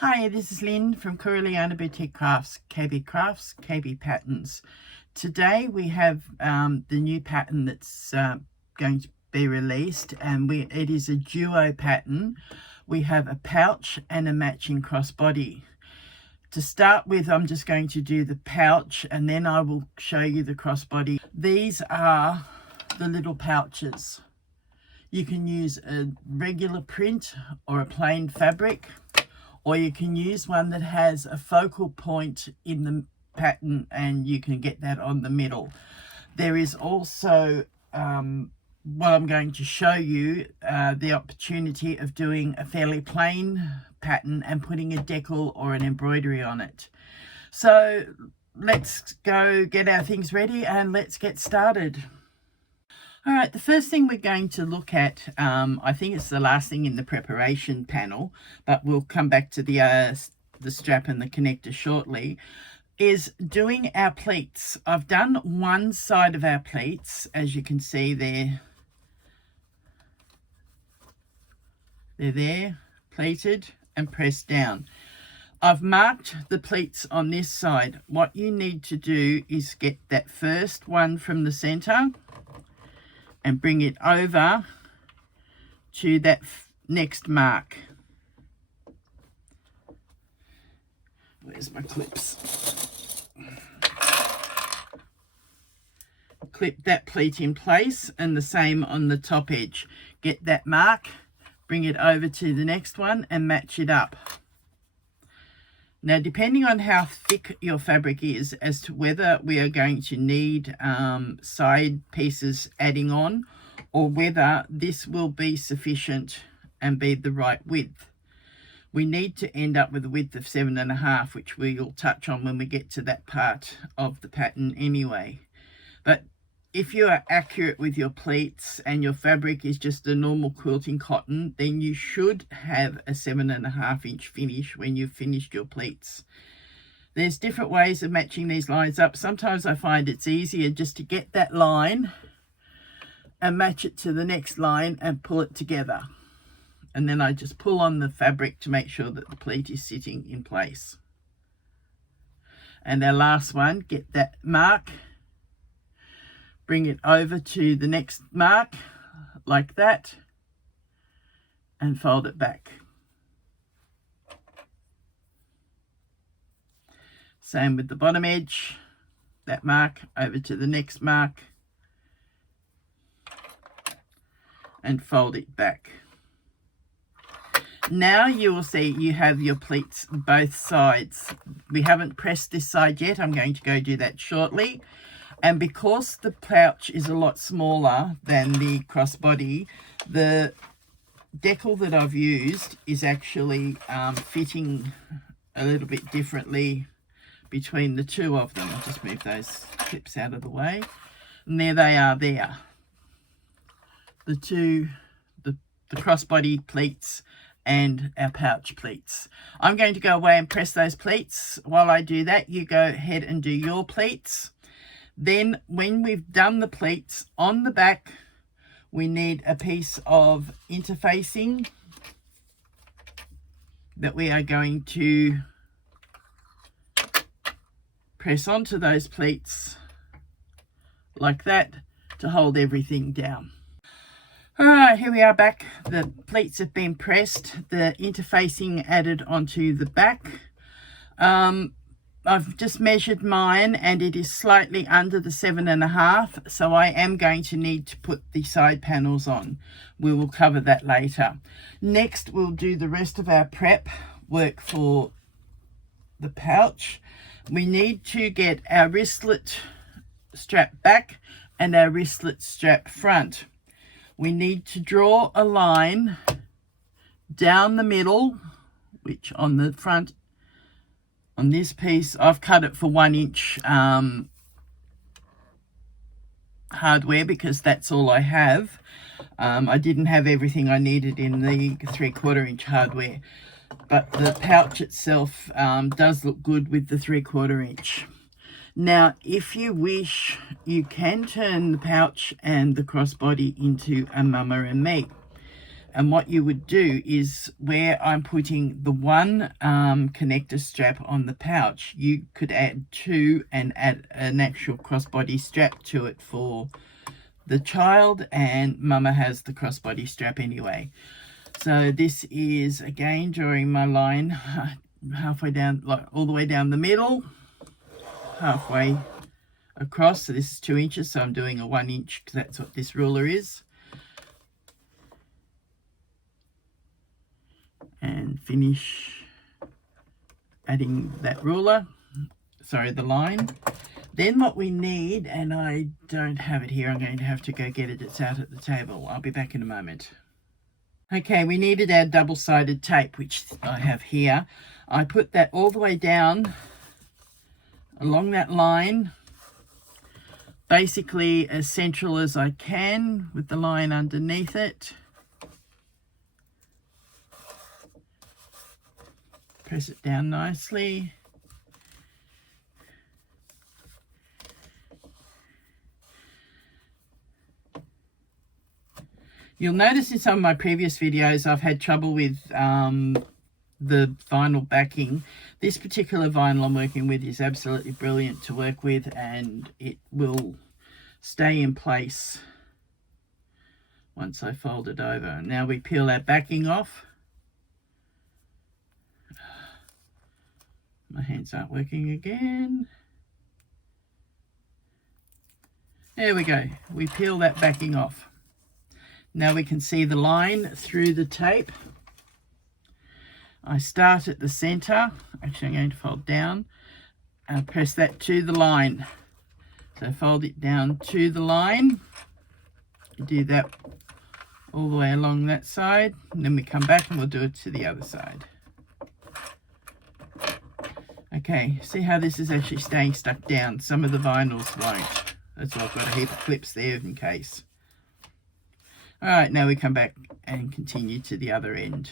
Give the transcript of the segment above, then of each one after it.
Hi, this is Lynn from Corelliana Boutique Crafts, KB Patterns. Today we have the new pattern that's going to be released, and it is a duo pattern. We have a pouch and a matching crossbody. To start with, I'm just going to do the pouch and then I will show you the crossbody. These are the little pouches. You can use a regular print or a plain fabric, or you can use one that has a focal point in the pattern and you can get that on the middle. There is also, what I'm going to show you, the opportunity of doing a fairly plain pattern and putting a decal or an embroidery on it. So let's go get our things ready and let's get started. All right, the first thing we're going to look at, I think it's the last thing in the preparation panel, but we'll come back to the strap and the connector shortly, is doing our pleats. I've done one side of our pleats, as you can see there. They're there, pleated and pressed down. I've marked the pleats on this side. What you need to do is get that first one from the center and bring it over to that next mark. Where's my clips? Clip that pleat in place, and the same on the top edge. Get that mark, bring it over to the next one and match it up. Now, depending on how thick your fabric is as to whether we are going to need side pieces adding on, or whether this will be sufficient and be the right width. We need to end up with a width of 7.5, which we'll touch on when we get to that part of the pattern anyway. But if you are accurate with your pleats and your fabric is just a normal quilting cotton, then you should have a 7.5 inch finish when you've finished your pleats. There's different ways of matching these lines up. Sometimes I find it's easier just to get that line and match it to the next line and pull it together. And then I just pull on the fabric to make sure that the pleat is sitting in place. And our last one, get that mark, bring it over to the next mark like that and fold it back. Same with the bottom edge, that mark over to the next mark and fold it back. Now you will see you have your pleats both sides. We haven't pressed this side yet. I'm going to go do that shortly. And because the pouch is a lot smaller than the crossbody, the decal that I've used is actually fitting a little bit differently between the two of them. I'll just move those clips out of the way. And there they are there. The crossbody pleats and our pouch pleats. I'm going to go away and press those pleats. While I do that, you go ahead and do your pleats. Then when we've done the pleats on the back, we need a piece of interfacing that we are going to press onto those pleats like that to hold everything down. All right, here we are back. The pleats have been pressed, the interfacing added onto the back. I've just measured mine and it is slightly under the 7.5, so I am going to need to put the side panels on. We will cover that later. Next, we'll do the rest of our prep work for the pouch. We need to get our wristlet strap back and our wristlet strap front. We need to draw a line down the middle, which on the front, on this piece, I've cut it for 1 inch hardware because that's all I have. I didn't have everything I needed in the 3/4 inch hardware, but the pouch itself does look good with the 3/4 inch. Now, if you wish, you can turn the pouch and the crossbody into a mumma and me. And what you would do is, where I'm putting the one connector strap on the pouch, you could add two and add an actual crossbody strap to it for the child, and mama has the crossbody strap anyway. So this is again drawing my line halfway down, like all the way down the middle, halfway across. So this is 2 inches, so I'm doing a 1 inch because that's what this ruler is. And finish adding that ruler, sorry, the line. Then what we need, and I don't have it here, I'm going to have to go get it, it's out at the table. I'll be back in a moment. Okay, we needed our double-sided tape, which I have here. I put that all the way down along that line, basically as central as I can with the line underneath it. Press it down nicely. You'll notice in some of my previous videos I've had trouble with the vinyl backing. This particular vinyl I'm working with is absolutely brilliant to work with, and it will stay in place once I fold it over. Now we peel our backing off. My hands aren't working again. There we go. We peel that backing off. Now we can see the line through the tape. I start at the center. Actually, I'm going to fold down and press that to the line. So fold it down to the line. Do that all the way along that side, and then we come back and we'll do it to the other side. Okay, see how this is actually staying stuck down? Some of the vinyls won't. That's why I've got a heap of clips there in case. All right, now we come back and continue to the other end.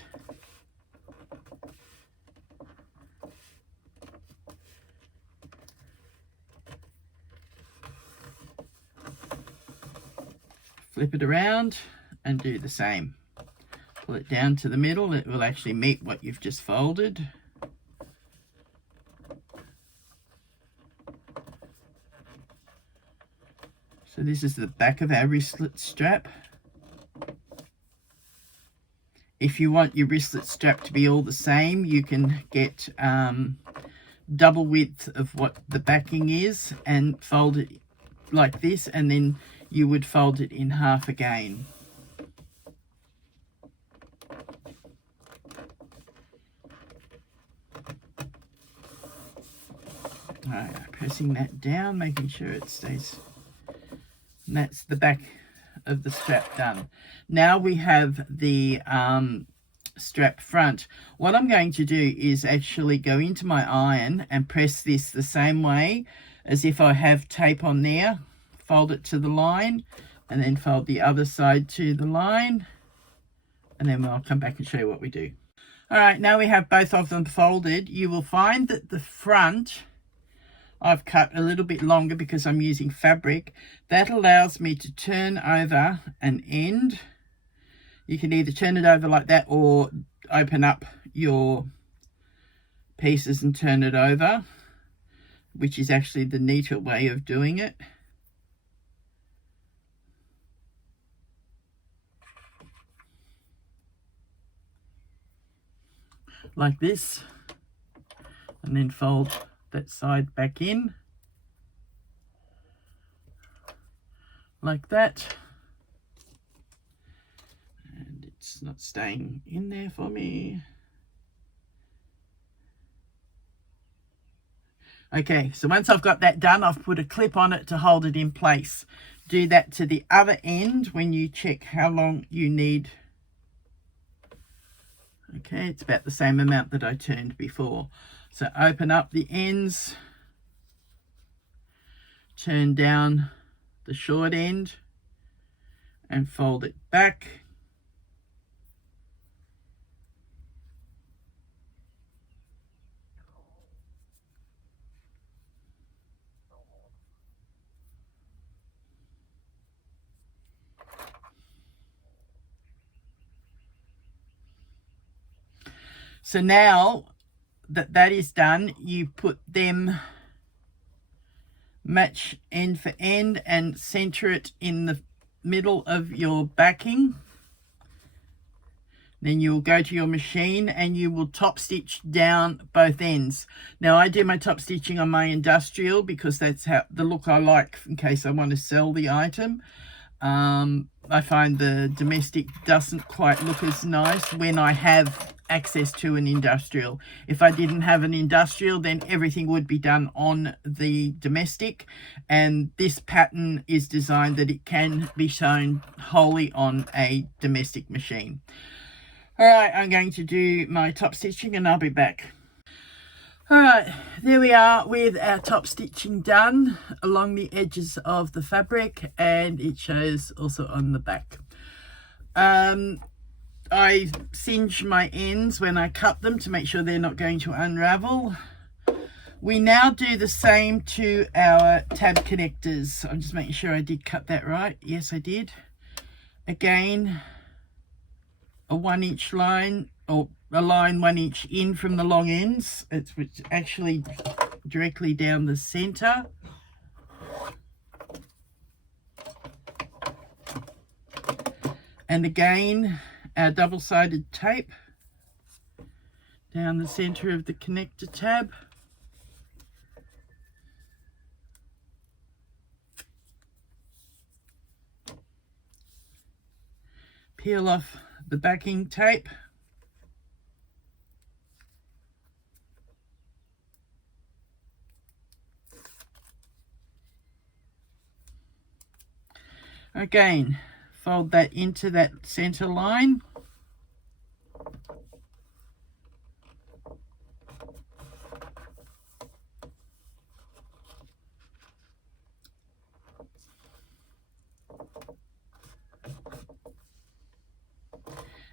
Flip it around and do the same. Pull it down to the middle. It will actually meet what you've just folded. So this is the back of our wristlet strap. If you want your wristlet strap to be all the same, you can get double width of what the backing is and fold it like this, and then you would fold it in half again. All right, pressing that down, making sure it stays. And that's the back of the strap done. Now we have the strap front. What I'm going to do is actually go into my iron and press this the same way as if I have tape on there. Fold it to the line and then fold the other side to the line, and then I'll come back and show you what we do. All right, now we have both of them folded. You will find that the front I've cut a little bit longer because I'm using fabric. That allows me to turn over an end. You can either turn it over like that or open up your pieces and turn it over, which is actually the neater way of doing it. Like this, and then fold that side back in like that, and it's not staying in there for me. Okay, so once I've got that done, I've put a clip on it to hold it in place. Do that to the other end when you check how long you need. Okay, it's about the same amount that I turned before. So open up the ends, turn down the short end and fold it back. So now that that is done, you put them match end for end and center it in the middle of your backing. Then you'll go to your machine and you will top stitch down both ends. Now I do my top stitching on my industrial because that's how the look I like in case I want to sell the item. I find the domestic doesn't quite look as nice when I have access to an industrial. If I didn't have an industrial, then everything would be done on the domestic, and this pattern is designed that it can be sewn wholly on a domestic machine. All right, I'm going to do my top stitching and I'll be back. All right, there we are with our top stitching done along the edges of the fabric, and it shows also on the back. I singe my ends when I cut them to make sure they're not going to unravel. We now do the same to our tab connectors. I'm just making sure I did cut that right. Yes, I did. Again, a 1-inch line, or a line 1 inch in from the long ends. It's actually directly down the center. And again, our double-sided tape down the center of the connector tab. Peel off the backing tape. Again, fold that into that center line.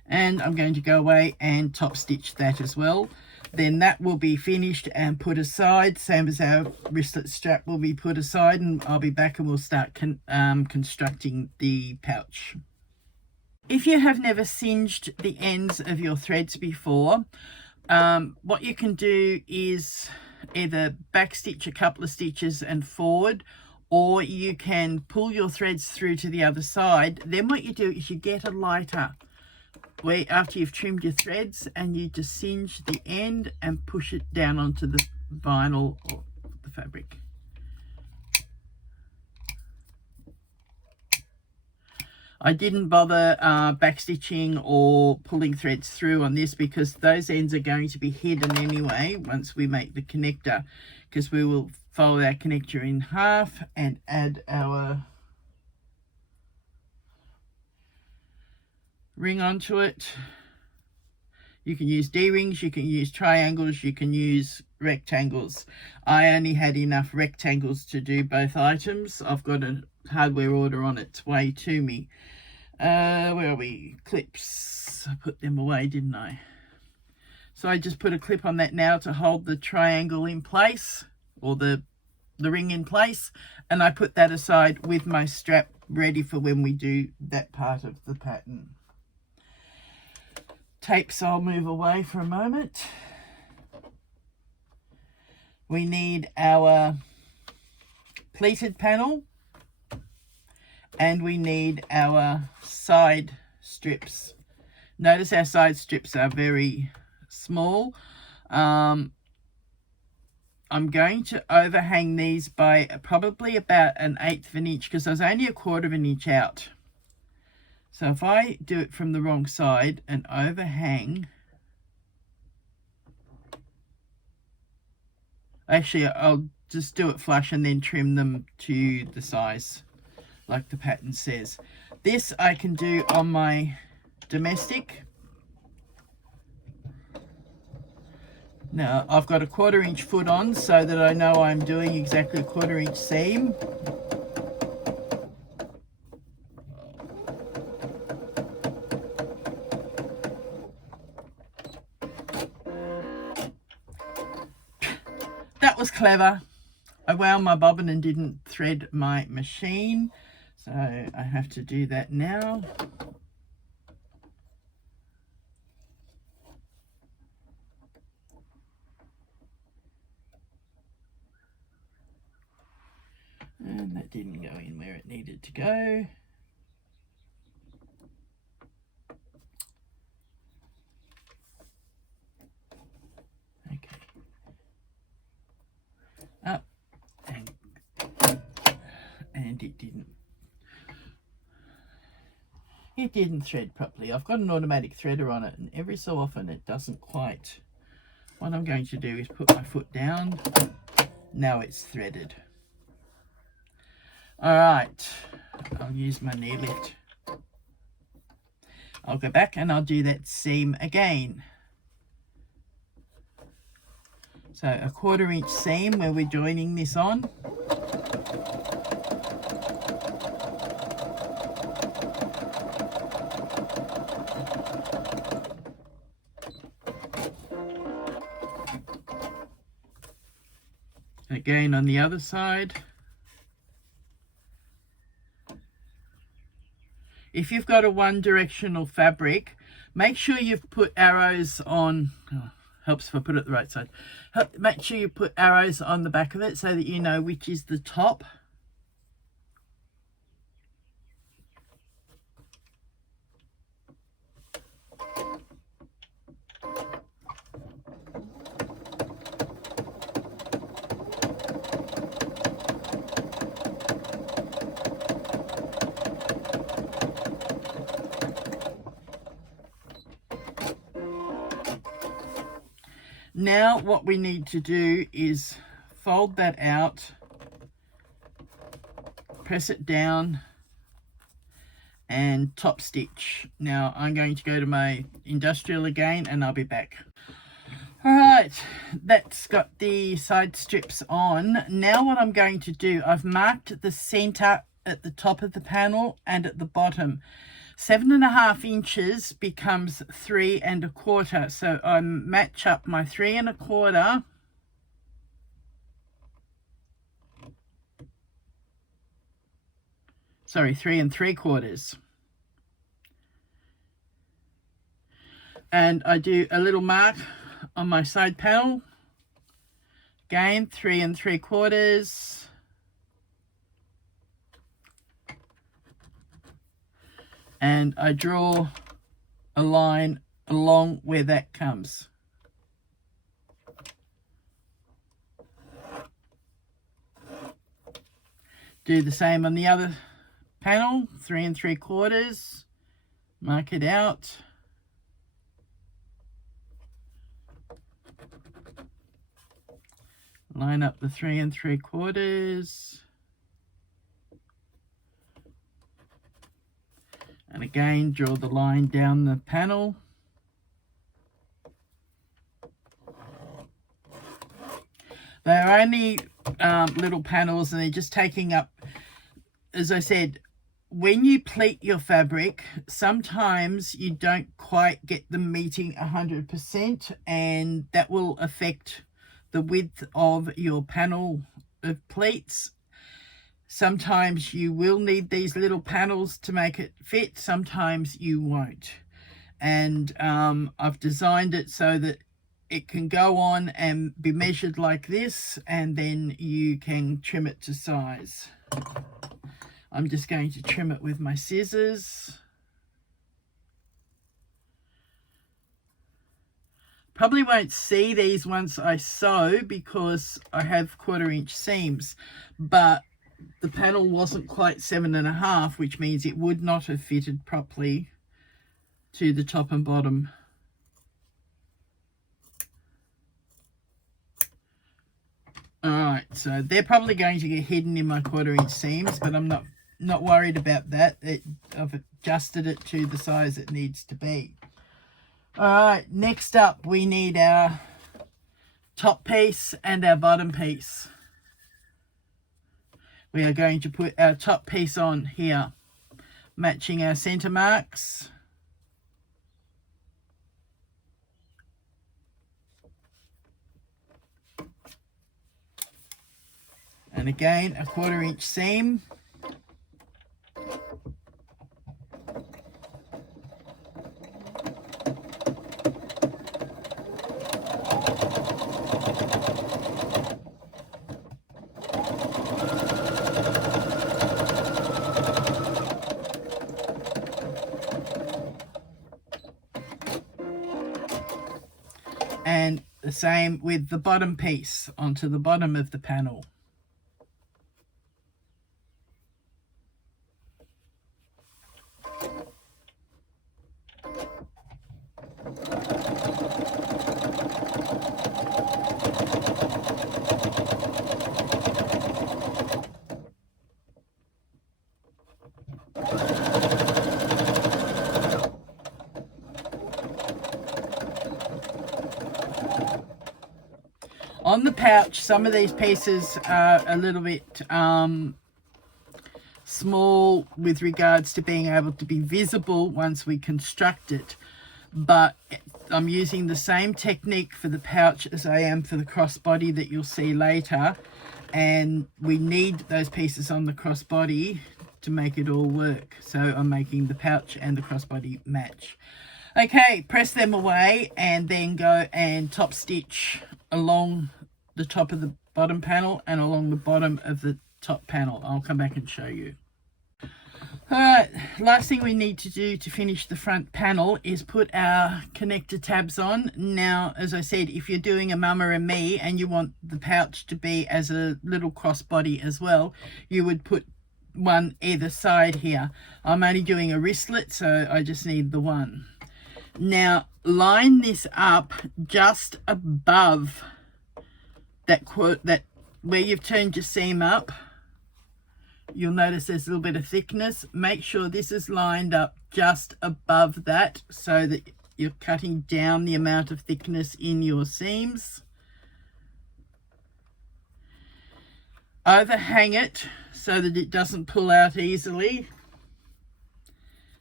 And I'm going to go away and top stitch that as well. Then that will be finished and put aside, same as our wristlet strap will be put aside, and I'll be back and we'll start constructing the pouch. If you have never singed the ends of your threads before, what you can do is either back stitch a couple of stitches and forward, or you can pull your threads through to the other side. Then what you do is you get a lighter where after you've trimmed your threads, and you just singe the end and push it down onto the vinyl or the fabric. I didn't bother backstitching or pulling threads through on this because those ends are going to be hidden anyway once we make the connector, because we will fold our connector in half and add our ring onto it. You can use D-rings, you can use triangles, you can use rectangles. I only had enough rectangles to do both items. I've got a hardware order on its way to me. Where are we? Clips. I put them away, didn't I? So I just put a clip on that now to hold the triangle in place, or the ring in place, and I put that aside with my strap ready for when we do that part of the pattern. Tapes I'll move away for a moment. We need our pleated panel, and we need our side strips. Notice our side strips are very small. I'm going to overhang these by probably about 1/8 of an inch because I was only 1/4 of an inch out. So if I do it from the wrong side and overhang, actually I'll just do it flush and then trim them to the size like the pattern says. This I can do on my domestic. Now I've got a 1/4 inch foot on so that I know I'm doing exactly a 1/4 inch seam. That was clever. I wound my bobbin and didn't thread my machine, so I have to do that now. and that didn't go in where it needed to go. Okay. Up and it didn't thread properly. I've got an automatic threader on it, and every so often it doesn't quite. What I'm going to do is put my foot down. Now it's threaded. All right, I'll use my knee lift. I'll go back and I'll do that seam again. So a 1/4 inch seam where we're joining this on. Again on the other side. If you've got a one-directional fabric, make sure you've put arrows on. Helps if I put it the right side. Make sure you put arrows on the back of it so that you know which is the top. Now what we need to do is fold that out, press it down and top stitch. Now I'm going to go to my industrial again and I'll be back. All right, that's got the side strips on. Now what I'm going to do, I've marked the center at the top of the panel and at the bottom. 7.5 inches becomes 3 1/4. So I match up my 3 1/4 sorry, 3 3/4. And I do a little mark on my side panel. Again, 3 3/4. And I draw a line along where that comes. Do the same on the other panel, 3 3/4. Mark it out. Line up the 3 3/4. And again, draw the line down the panel. They're only little panels and they're just taking up, as I said, when you pleat your fabric, sometimes you don't quite get them meeting 100%, and that will affect the width of your panel of pleats. Sometimes you will need these little panels to make it fit, sometimes you won't. And I've designed it so that it can go on and be measured like this, and then you can trim it to size. I'm just going to trim it with my scissors. Probably won't see these once I sew because I have 1/4 inch seams, but the panel wasn't quite 7.5, which means it would not have fitted properly to the top and bottom. All right, so they're probably going to get hidden in my 1/4 inch seams, but I'm not worried about that. I've adjusted it to the size it needs to be. All right, next up we need our top piece and our bottom piece. We are going to put our top piece on here, matching our center marks. And again, a 1/4 inch seam. the same with the bottom piece onto the bottom of the panel. On the pouch, some of these pieces are a little bit small with regards to being able to be visible once we construct it, but I'm using the same technique for the pouch as I am for the crossbody that you'll see later, and we need those pieces on the crossbody to make it all work. So I'm making the pouch and the crossbody match. Okay, press them away and then go and top stitch along the top of the bottom panel and along the bottom of the top panel. I'll come back and show you. Alright, last thing we need to do to finish the front panel is put our connector tabs on. Now, as I said, if you're doing a mumma and me and you want the pouch to be as a little crossbody as well, you would put one either side here. I'm only doing a wristlet, so I just need the one. Now, line this up just above that where you've turned your seam up. You'll notice there's a little bit of thickness. Make sure this is lined up just above that so that you're cutting down the amount of thickness in your seams. Overhang it so that it doesn't pull out easily.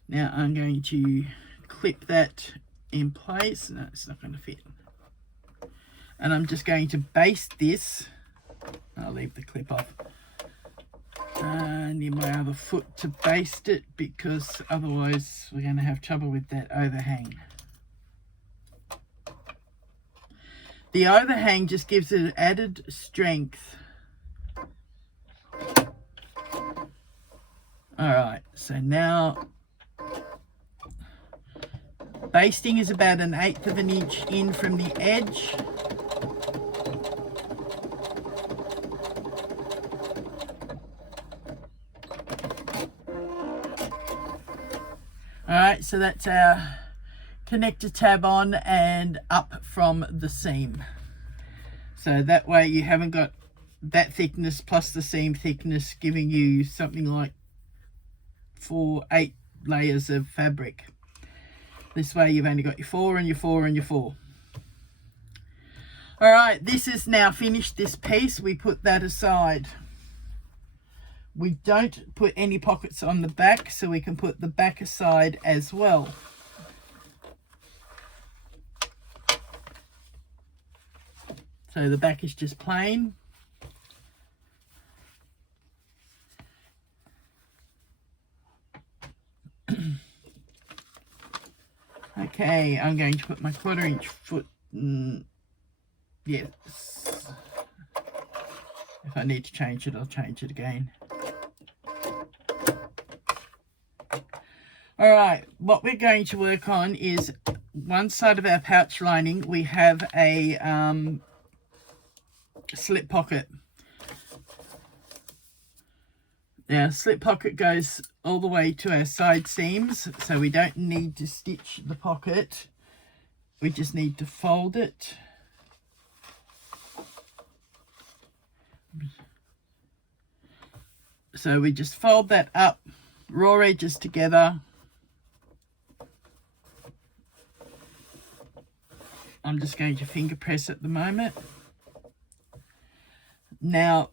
Now I'm going to clip that in place. No, it's not going to fit. And I'm just going to baste this. I'll leave the clip off. I need my other foot to baste it because otherwise we're going to have trouble with that overhang. The overhang just gives it added strength. Alright, so now basting is about 1/8 of an inch in from the edge. Alright, so that's our connector tab on and up from the seam. So that way you haven't got that thickness plus the seam thickness giving you something like 8 layers of fabric. This way you've only got your 4 and your 4 and your 4. Alright, this is now finished, this piece. We put that aside. We don't put any pockets on the back, so we can put the back aside as well. So the back is just plain. Okay, I'm going to put my 1/4 inch foot. Yes. If I need to change it, I'll change it again. Alright, what we're going to work on is one side of our pouch lining, we have a slip pocket. Now, slip pocket goes all the way to our side seams, so we don't need to stitch the pocket. We just need to fold it. So we just fold that up, raw edges together. I'm just going to finger press at the moment. Now,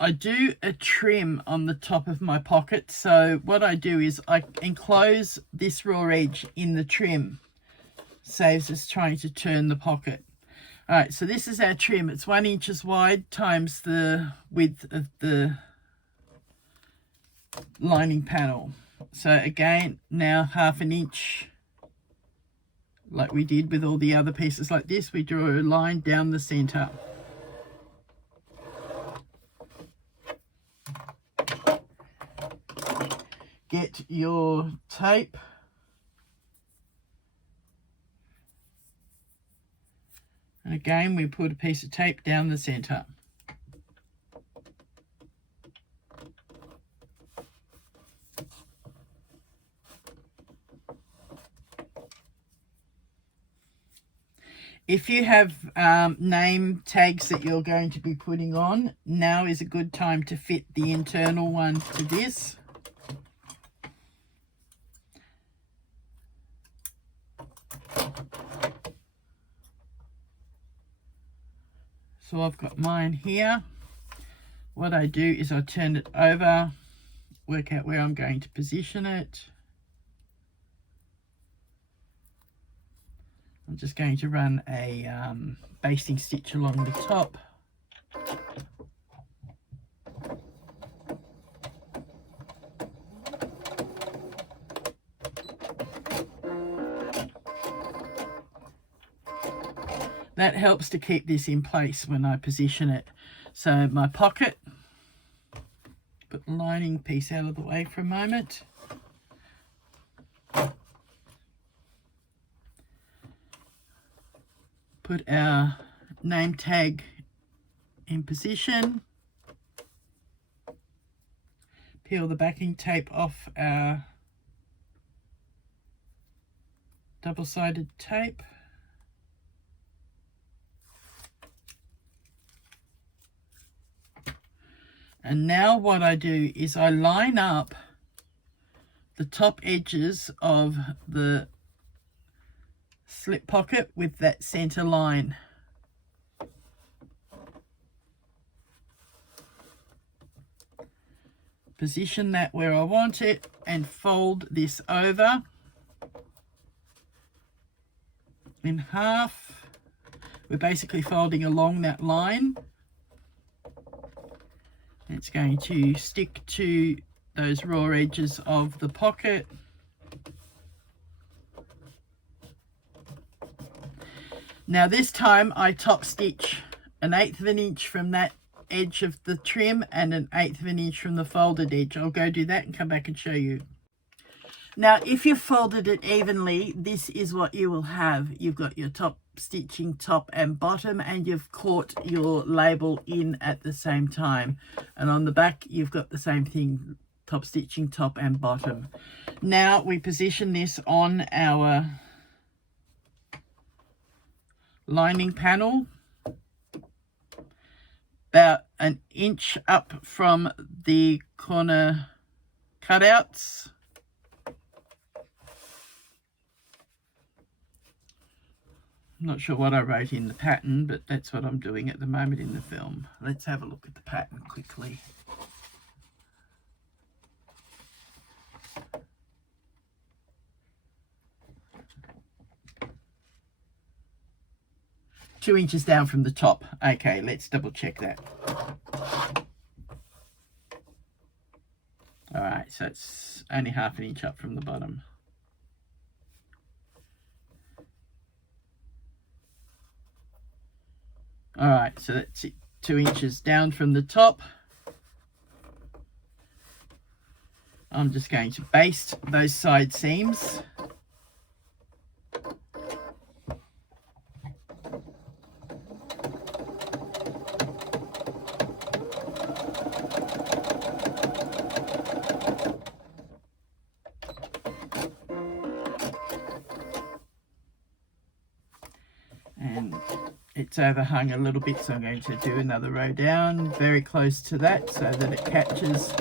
I do a trim on the top of my pocket. So what I do is I enclose this raw edge in the trim. Saves us trying to turn the pocket. All right, so this is our trim. It's 1 inch wide times the width of the lining panel. So again, now 1/2 inch. Like we did with all the other pieces like this, we draw a line down the center. Get your tape. And again, we put a piece of tape down the center. If you have name tags that you're going to be putting on, now is a good time to fit the internal one to this. So I've got mine here. What I do is I turn it over, work out where I'm going to position it. I'm just going to run a basting stitch along the top. That helps to keep this in place when I position it. So my pocket, put the lining piece out of the way for a moment. Put our name tag in position. Peel the backing tape off our double-sided tape. And now what I do is I line up the top edges of the slip pocket with that center line. Position that where I want it and fold this over in half. We're basically folding along that line. It's going to stick to those raw edges of the pocket. Now this time I top stitch 1/8 of an inch from that edge of the trim and 1/8 of an inch from the folded edge. I'll go do that and come back and show you. Now if you've folded it evenly, this is what you will have. You've got your top stitching top and bottom, and you've caught your label in at the same time, and on the back you've got the same thing, top stitching top and bottom. Now we position this on our lining panel about 1 inch up from the corner cutouts. I'm not sure what I wrote in the pattern, but that's what I'm doing at the moment in the film. Let's have a look at the pattern quickly. Two inches down from the top. Okay, let's double check that. All right, so it's only 1/2 inch up from the bottom. All right, so that's it, 2 inches down from the top. I'm just going to baste those side seams. And it's overhung a little bit, so I'm going to do another row down very close to that so that it catches.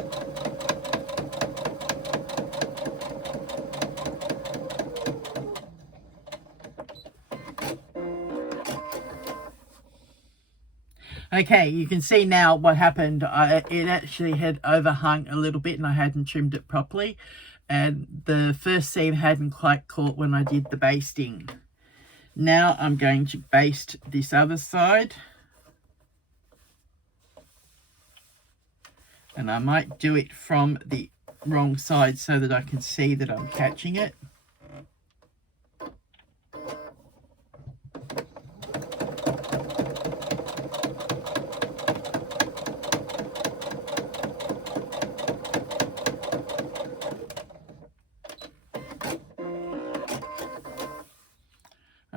Okay, you can see now what happened. It actually had overhung a little bit and I hadn't trimmed it properly, and the first seam hadn't quite caught when I did the basting. Now I'm going to baste this other side, and I might do it from the wrong side so that I can see that I'm catching it.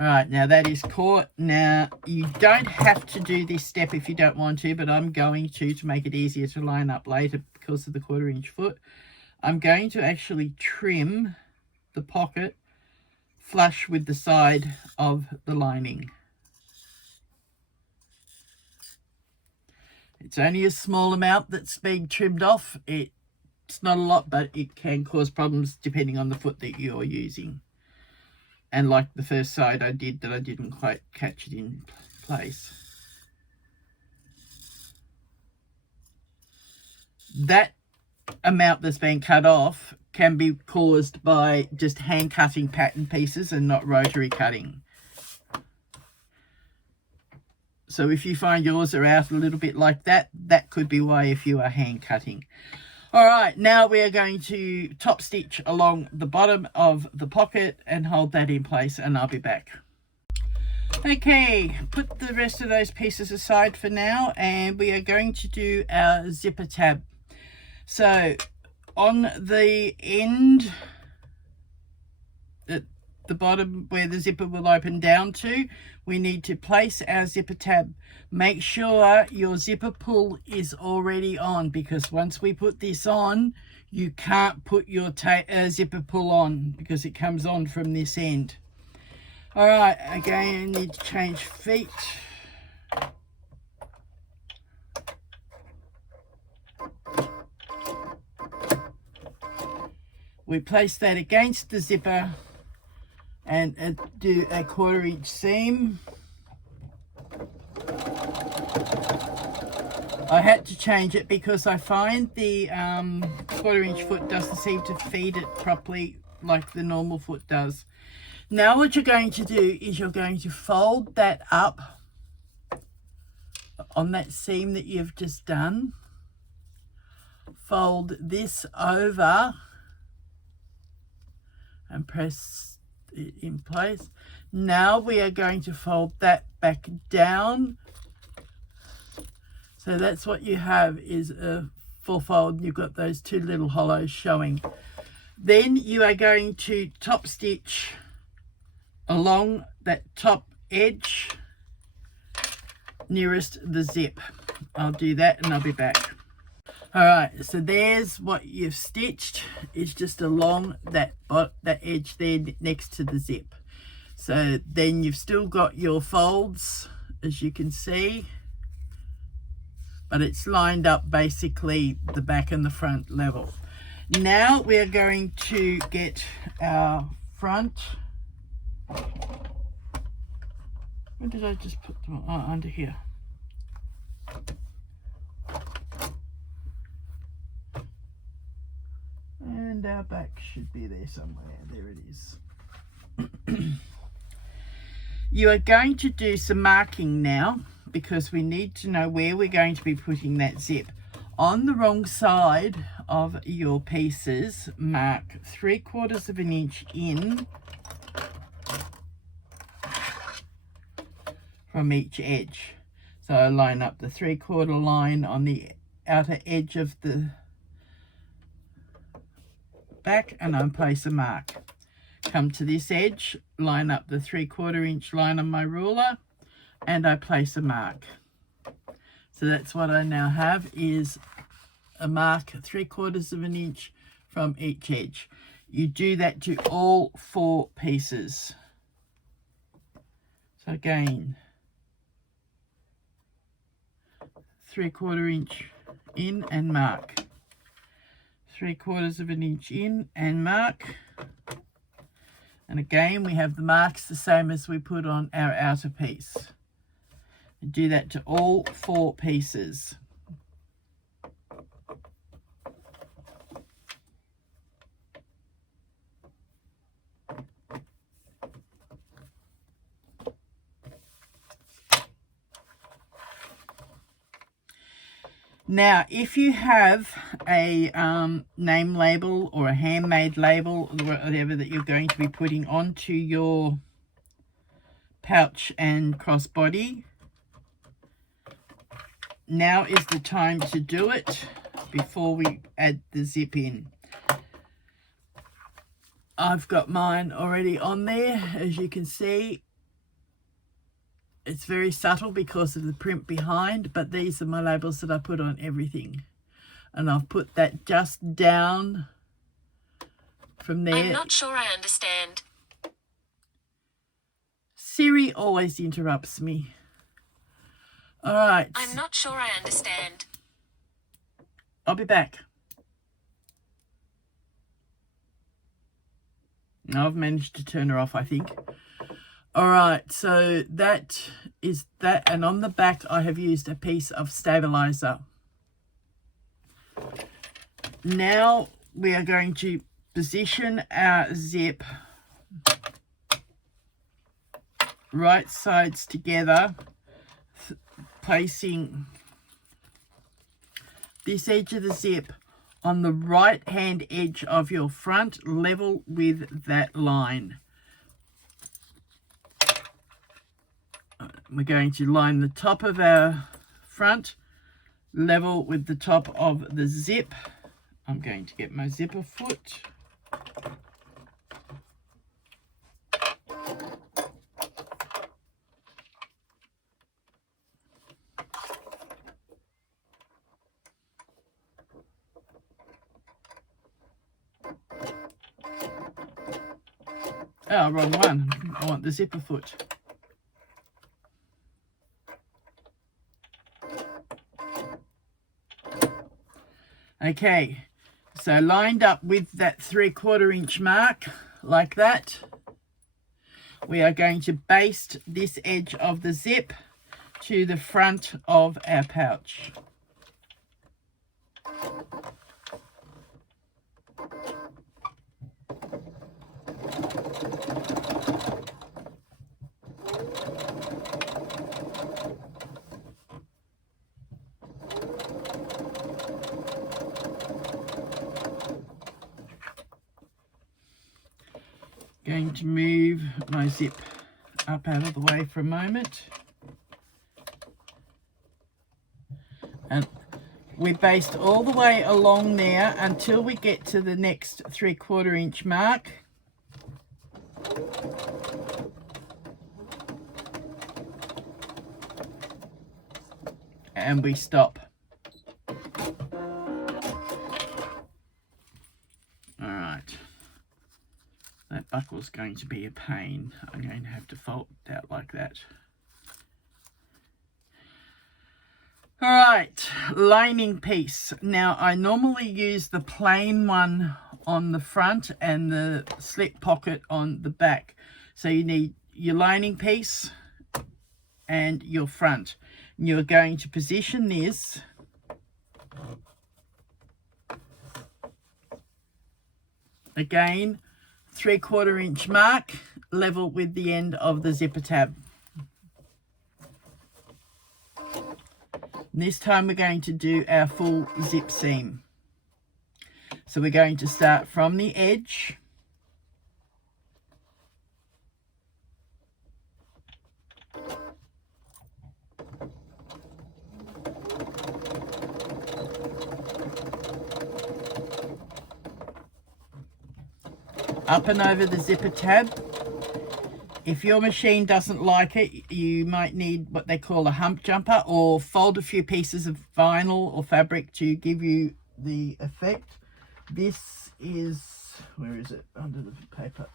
All right, right, now that is caught. Now you don't have to do this step if you don't want to, but I'm going to make it easier to line up later because of the 1/4 inch foot. I'm going to actually trim the pocket flush with the side of the lining. It's only a small amount that's being trimmed off. It's not a lot, but it can cause problems depending on the foot that you're using. And like the first side I did that I didn't quite catch it in place. That amount that's been cut off can be caused by just hand cutting pattern pieces and not rotary cutting. So if you find yours are out a little bit like that, that could be why if you are hand cutting. All right, now we are going to top stitch along the bottom of the pocket and hold that in place, and I'll be back. Okay, put the rest of those pieces aside for now, and we are going to do our zipper tab. So on the end, at the bottom where the zipper will open down to, we need to place our zipper tab. Make sure your zipper pull is already on, because once we put this on, you can't put your zipper pull on because it comes on from this end. All right, again, I need to change feet. We place that against the zipper and do a 1/4 inch seam. I had to change it because I find the 1/4 inch foot doesn't seem to feed it properly like the normal foot does. Now what you're going to do is you're going to fold that up on that seam that you've just done. Fold this over and press it in place. Now we are going to fold that back down. So that's what you have, is a full fold. You've got those two little hollows showing. Then you are going to top stitch along that top edge nearest the zip. I'll do that and I'll be back. All right, so there's what you've stitched. It's just along that edge there next to the zip. So then you've still got your folds, as you can see, but it's lined up basically the back and the front level. Now we are going to get our front. Where did I just put them? Oh, under here. And our back should be there somewhere. There it is. You are going to do some marking now, because we need to know where we're going to be putting that zip. On the wrong side of your pieces, mark 3/4 of an inch in from each edge. So I line up the 3/4 line on the outer edge of the back and I place a mark. Come to this edge, line up the 3/4 inch line on my ruler, and I place a mark. So that's what I now have, is a mark 3/4 of an inch from each edge. You do that to all 4 pieces. So again, 3/4 inch in and mark. 3/4 of an inch in and mark. And again, we have the marks the same as we put on our outer piece. And do that to all 4 pieces. Now, if you have a name label or a handmade label, or whatever that you're going to be putting onto your pouch and crossbody, now is the time to do it before we add the zip in. I've got mine already on there, as you can see. It's very subtle because of the print behind, but these are my labels that I put on everything. And I've put that just down from there. I'm not sure I understand. Siri always interrupts me. All right. I'm not sure I understand. I'll be back. I've managed to turn her off, I think. All right, so that is that. And on the back, I have used a piece of stabilizer. Now we are going to position our zip right sides together, placing this edge of the zip on the right hand edge of your front, level with that line. We're going to line the top of our front level with the top of the zip. I'm going to get my zipper foot. Oh, wrong one. I want the zipper foot. Okay, so lined up with that 3/4 inch mark like that, we are going to baste this edge of the zip to the front of our pouch. Going to move my zip up out of the way for a moment. And we baste all the way along there until we get to the next 3/4 inch mark. And we stop. All right. That buckle's going to be a pain. I'm going to have to fold it out like that. All right, lining piece. Now, I normally use the plain one on the front and the slip pocket on the back. So you need your lining piece and your front. And you're going to position this again, 3/4 inch mark, level with the end of the zipper tab. And this time we're going to do our full zip seam. So we're going to start from the edge. Up and over the zipper tab. If your machine doesn't like it, you might need what they call a hump jumper, or fold a few pieces of vinyl or fabric to give you the effect. This is, where is it? Under the paper.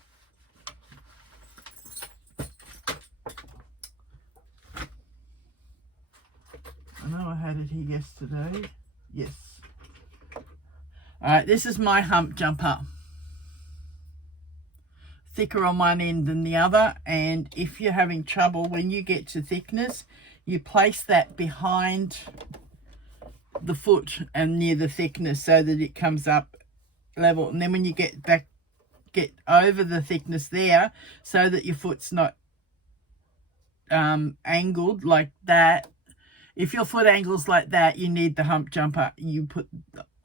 I know I had it here yesterday. Yes. All right, this is my hump jumper. Thicker on one end than the other, and if you're having trouble when you get to thickness, you place that behind the foot and near the thickness so that it comes up level. And then when you get back, get over the thickness there so that your foot's not angled like that. If your foot angles like that, you need the hump jumper. You put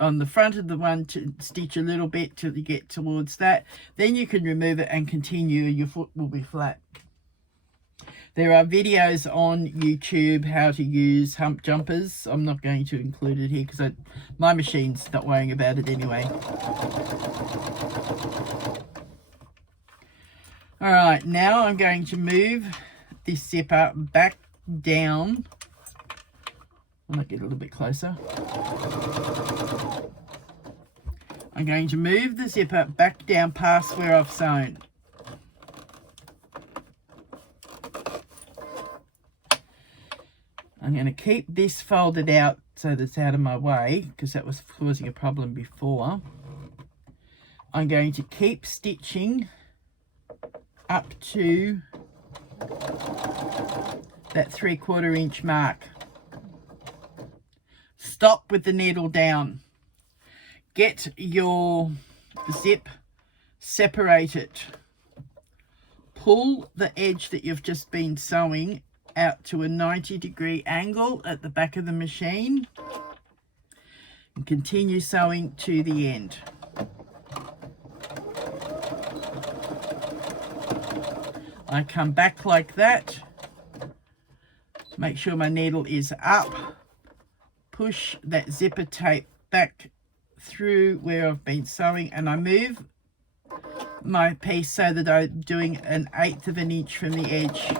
on the front of the one to stitch a little bit till you get towards that. Then you can remove it and continue. Your foot will be flat. There are videos on YouTube how to use hump jumpers. I'm not going to include it here because my machine's not worrying about it anyway. All right, now I'm going to move this zipper back down. I might get a little bit closer. I'm going to move the zipper back down past where I've sewn. I'm going to keep this folded out so that's out of my way, because that was causing a problem before. I'm going to keep stitching up to that 3/4 inch mark. Stop with the needle down. Get your zip separated. Pull the edge that you've just been sewing out to a 90-degree angle at the back of the machine and continue sewing to the end. I come back like that. Make sure my needle is up. Push that zipper tape back through where I've been sewing, and I move my piece so that I'm doing 1/8 of an inch from the edge,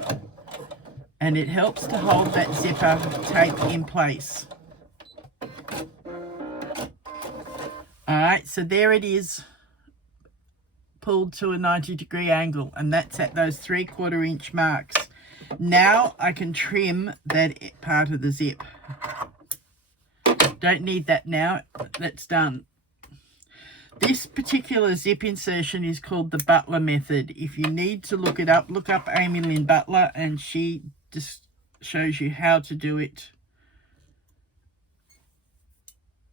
and it helps to hold that zipper tape in place. Alright, so there it is, pulled to a 90-degree angle, and that's at those 3/4 inch marks. Now I can trim that part of the zip. Don't need that now, that's done. This particular zip insertion is called the Butler method. If you need to look it up, look up Amy Lynn Butler, and she just shows you how to do it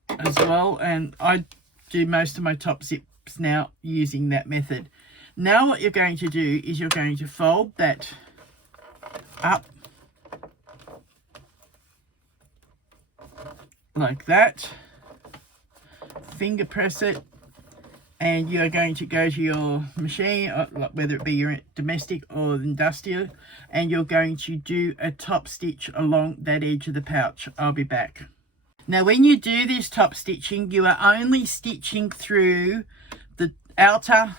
as well. And I do most of my top zips now using that method. Now what you're going to do is you're going to fold that up like that, finger press it, and you're going to go to your machine, whether it be your domestic or industrial, and you're going to do a top stitch along that edge of the pouch. I'll be back. Now when you do this top stitching, you are only stitching through the outer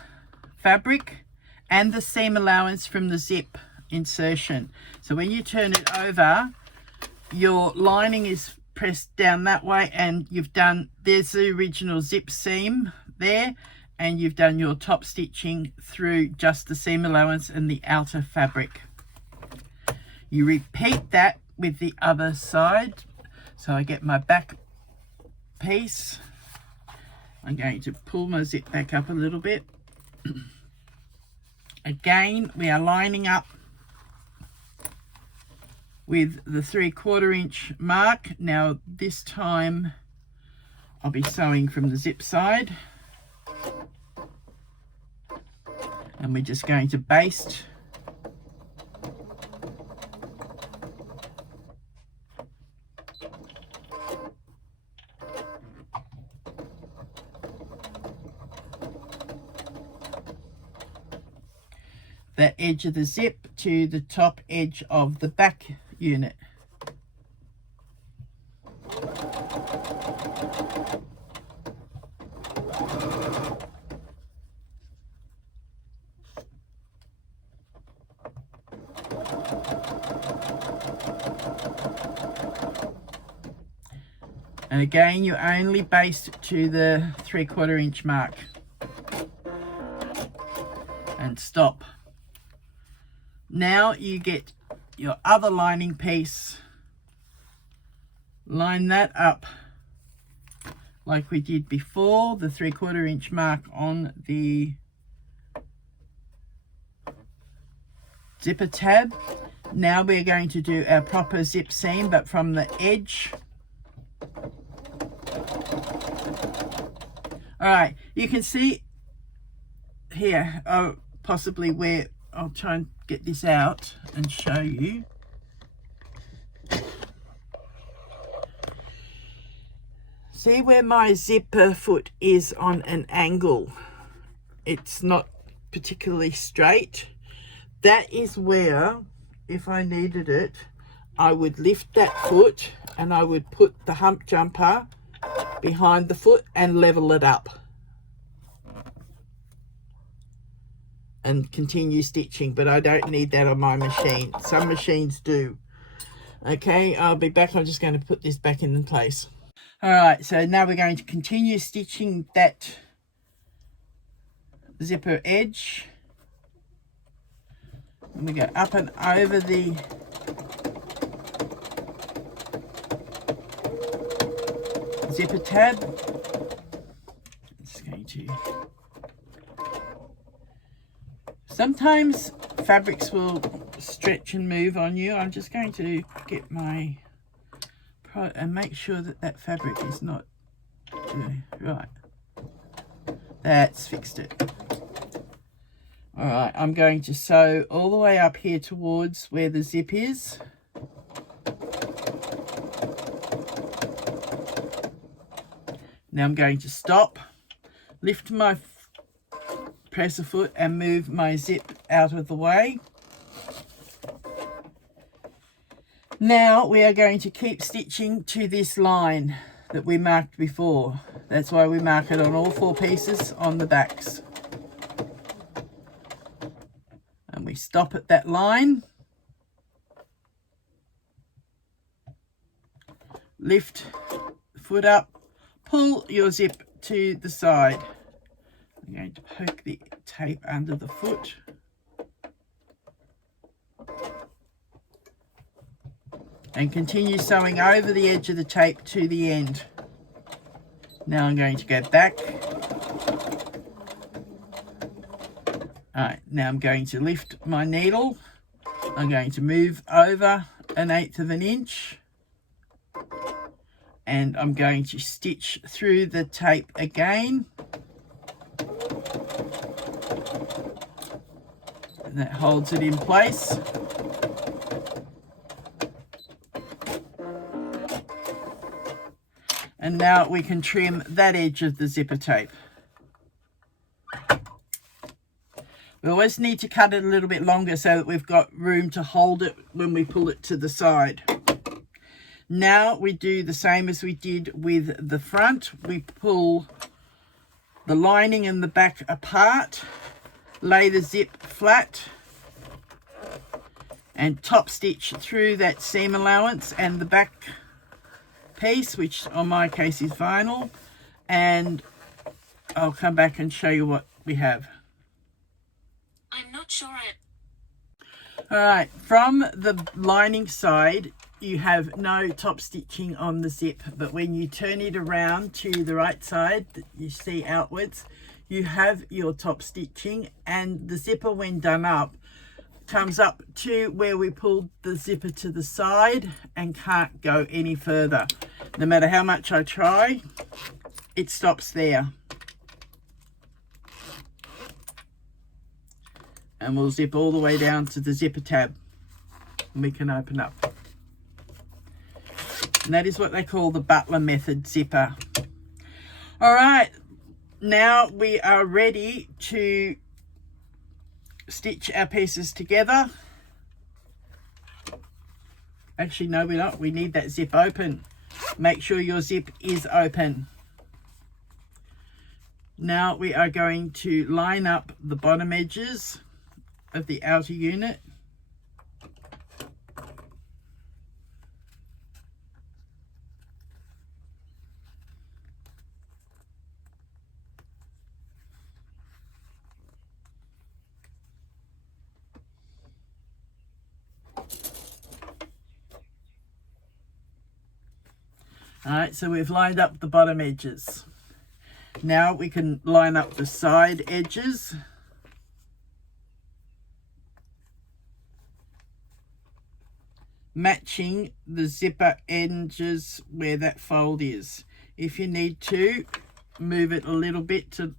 fabric and the seam allowance from the zip insertion. So when you turn it over, your lining is pressed down that way, and you've done, there's the original zip seam there, and you've done your top stitching through just the seam allowance and the outer fabric. You repeat that with the other side. So I get my back piece. I'm going to pull my zip back up a little bit. Again, we are lining up with the 3/4 inch mark. Now this time I'll be sewing from the zip side, and we're just going to baste that edge of the zip to the top edge of the back unit. And again, you only baste to the 3/4 inch mark and stop. Now you get your other lining piece, line that up like we did before, the 3/4 inch mark on the zipper tab. Now we're going to do our proper zip seam, but from the edge. All right, you can see here, possibly where, I'll try and get this out and show you. See where my zipper foot is on an angle? It's not particularly straight. That is where, if I needed it, I would lift that foot and I would put the hump jumper behind the foot and level it up. and continue stitching, but I don't need that on my machine. Some machines do. Okay, I'll be back. I'm just going to put this back in place. All right, so now we're going to continue stitching that zipper edge. And we go up and over the zipper tab. It's going to... Sometimes fabrics will stretch and move on you. I'm just going to get my and make sure that that fabric is not right. That's fixed it. All right, I'm going to sew all the way up here towards where the zip is. Now I'm going to stop, lift my presser foot and move my zip out of the way. Now we are going to keep stitching to this line that we marked before. That's why we mark it on all 4 pieces on the backs. And we stop at that line. Lift the foot up, pull your zip to the side. I'm going to poke the tape under the foot. And continue sewing over the edge of the tape to the end. Now I'm going to go back. Alright, now I'm going to lift my needle. I'm going to move over 1/8 of an inch. And I'm going to stitch through the tape again. And that holds it in place. And now we can trim that edge of the zipper tape. We always need to cut it a little bit longer so that we've got room to hold it when we pull it to the side. Now we do the same as we did with the front. We pull the lining and the back apart, lay the zip flat, and top stitch through that seam allowance and the back piece, which on my case is vinyl, and I'll come back and show you what we have. I'm not sure All right, from the lining side you have no top stitching on the zip, but when you turn it around to the right side that you see outwards, you have your top stitching, and the zipper, when done up, comes up to where we pulled the zipper to the side and can't go any further. No matter how much I try, it stops there. And we'll zip all the way down to the zipper tab and we can open up. And that is what they call the butler method zipper. All right, now we are ready to stitch our pieces together. Actually, no, we're not. We need that zip open. Make sure your zip is open. Now we are going to line up the bottom edges of the outer unit. Alright, so we've lined up the bottom edges. Now we can line up the side edges. Matching the zipper edges where that fold is. If you need to, move it a little bit to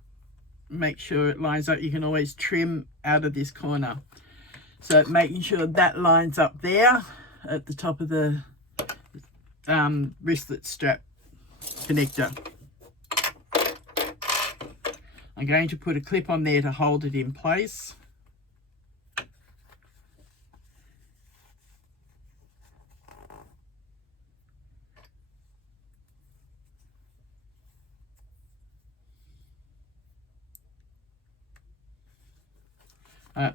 make sure it lines up. You can always trim out of this corner. So making sure that lines up there at the top of the wristlet strap connector. I'm going to put a clip on there to hold it in place.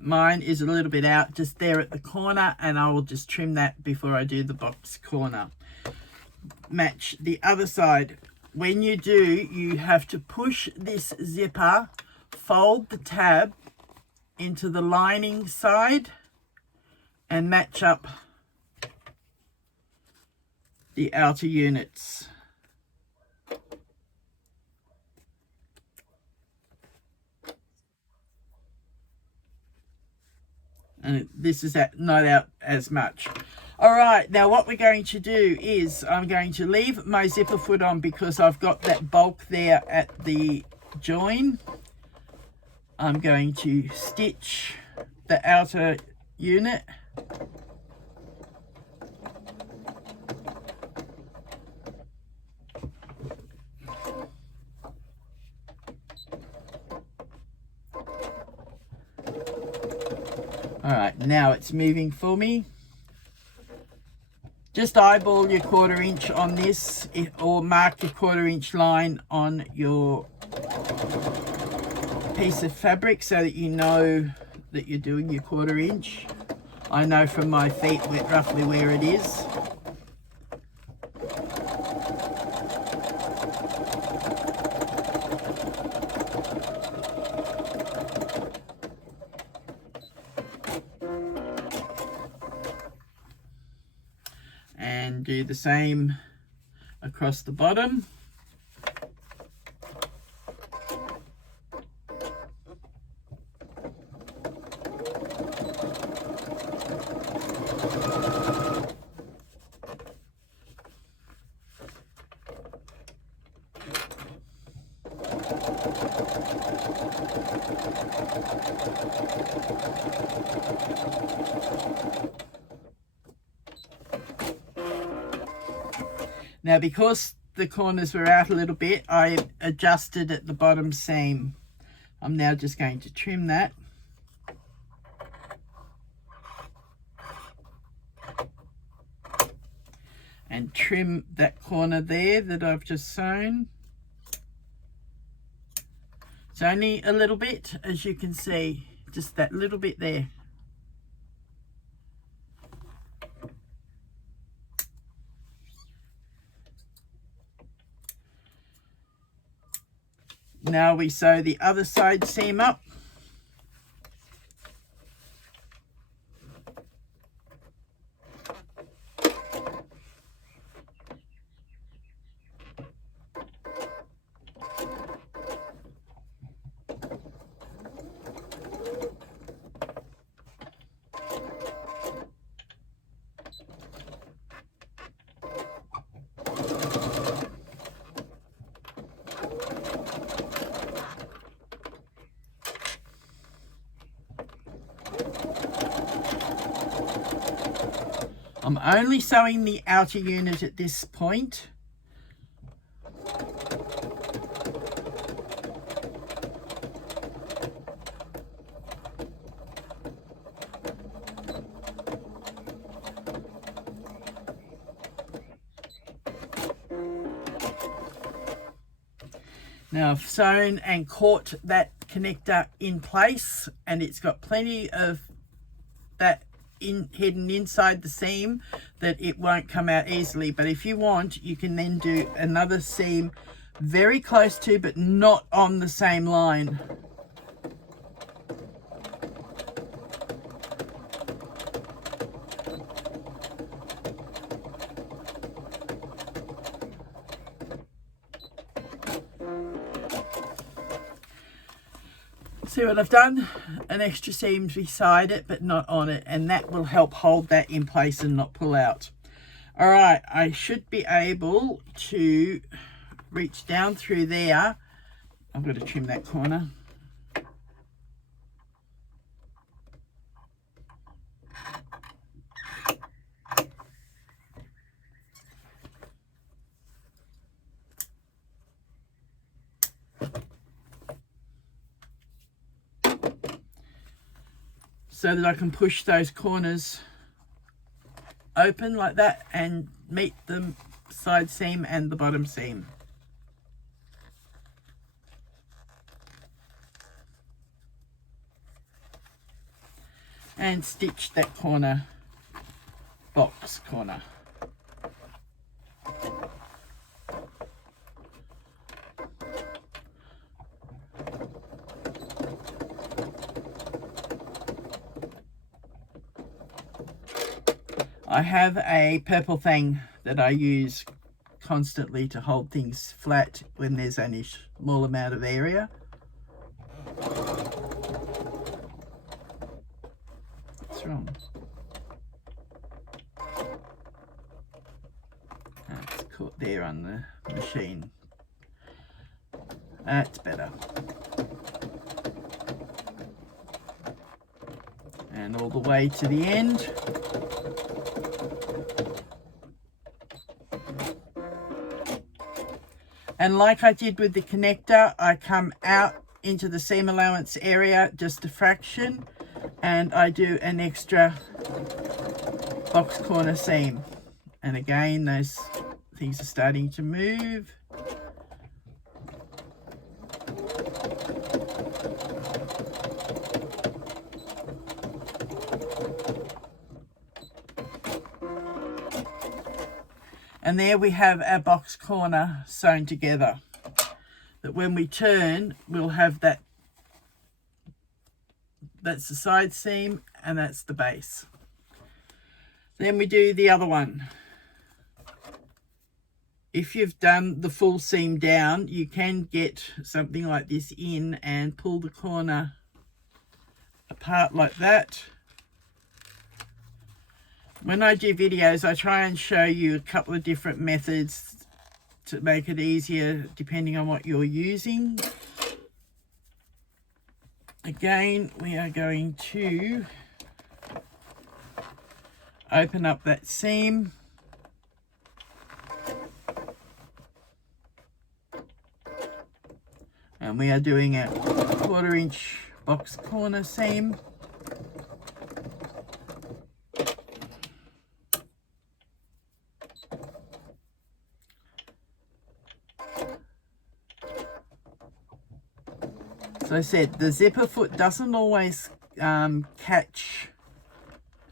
Mine is a little bit out just there at the corner, and I will just trim that before I do the box corner. Match the other side. When you do, you have to push this zipper, fold the tab into the lining side and match up the outer units. And this is not out as much. All right, now what we're going to do is I'm going to leave my zipper foot on because I've got that bulk there at the join. I'm going to stitch the outer unit. All right, now it's moving for me. Just eyeball your 1/4 inch on this, or mark your 1/4 inch line on your piece of fabric so that you know that you're doing your 1/4 inch. I know from my feet roughly where it is. And do the same across the bottom. Now, because the corners were out a little bit, I adjusted at the bottom seam. I'm now just going to trim that. And trim that corner there that I've just sewn. It's only a little bit, as you can see, just that little bit there. Now we sew the other side seam up. I'm only sewing the outer unit at this point. Now I've sewn and caught that connector in place, and it's got plenty of that hidden inside the seam that it won't come out easily. But if you want, you can then do another seam very close to, but not on the same line. See what I've done? An extra seam beside it, but not on it, and that will help hold that in place and not pull out. All right, I should be able to reach down through there. I've got to trim that corner. So that I can push those corners open like that and meet the side seam and the bottom seam. and stitch that corner, box corner. I have a purple thing that I use constantly to hold things flat when there's only a small amount of area. What's wrong? It's caught there on the machine. That's better. And all the way to the end. And like I did with the connector, I come out into the seam allowance area just a fraction, and I do an extra box corner seam. And again, those things are starting to move. And there we have our box corner sewn together. That when we turn, we'll have that. That's the side seam and that's the base. Then we do the other one. If you've done the full seam down, you can get something like this in and pull the corner apart like that. When I do videos, I try and show you a couple of different methods to make it easier depending on what you're using. Again, we are going to open up that seam. And we are doing a 1/4 inch box corner seam. So I said the zipper foot doesn't always catch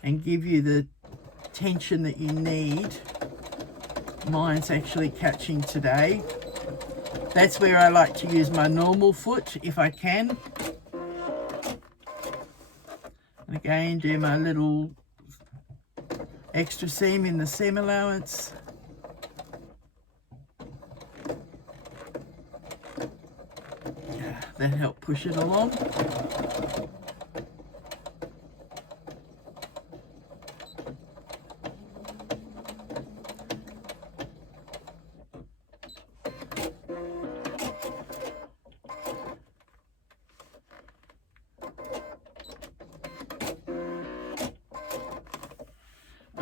and give you the tension that you need. Mine's actually catching today. That's where I like to use my normal foot if I can. And again, do my little extra seam in the seam allowance. Yeah, that helped push it along.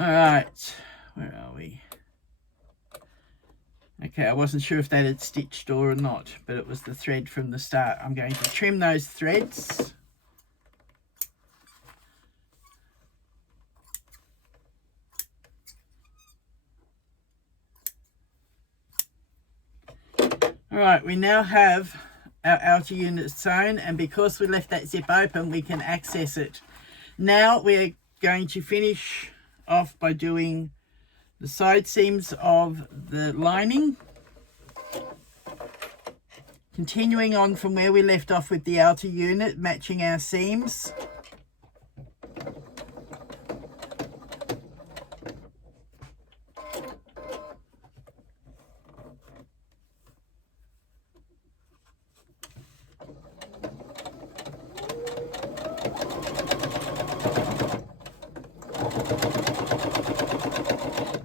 Alright, where are we? Okay, I wasn't sure if that had stitched or not, but it was the thread from the start. I'm going to trim those threads. Alright, we now have our outer unit sewn, and because we left that zip open, we can access it. Now we're going to finish off by doing the side seams of the lining, continuing on from where we left off with the outer unit, matching our seams.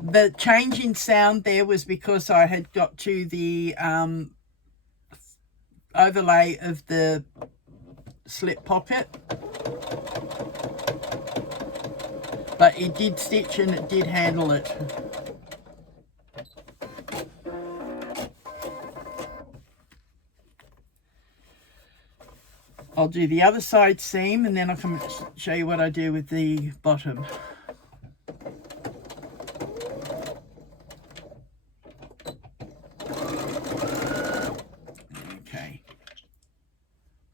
The change in sound there was because I had got to the overlay of the slip pocket, but it did stitch and it did handle it. I'll do the other side seam and then I can show you what I do with the bottom.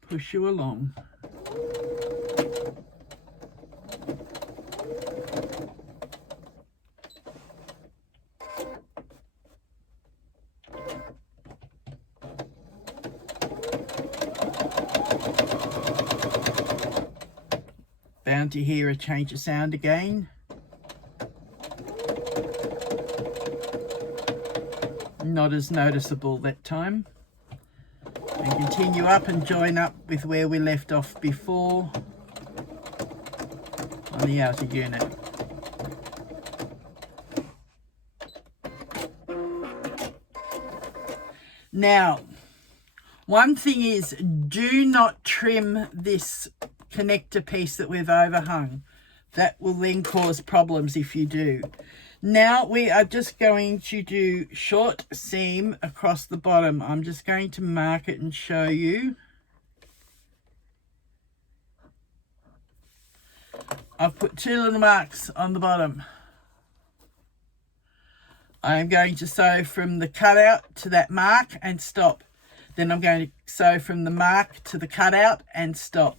Push you along. around to hear a change of sound again. Not as noticeable that time. And continue up and join up with where we left off before on the outer unit. Now, one thing is, do not trim this connector piece that we've overhung. That will then cause problems if you do. Now we are just going to do short seam across the bottom. I'm just going to mark it and show you. I've put 2 little marks on the bottom. I'm going to sew from the cutout to that mark and stop. Then I'm going to sew from the mark to the cutout and stop.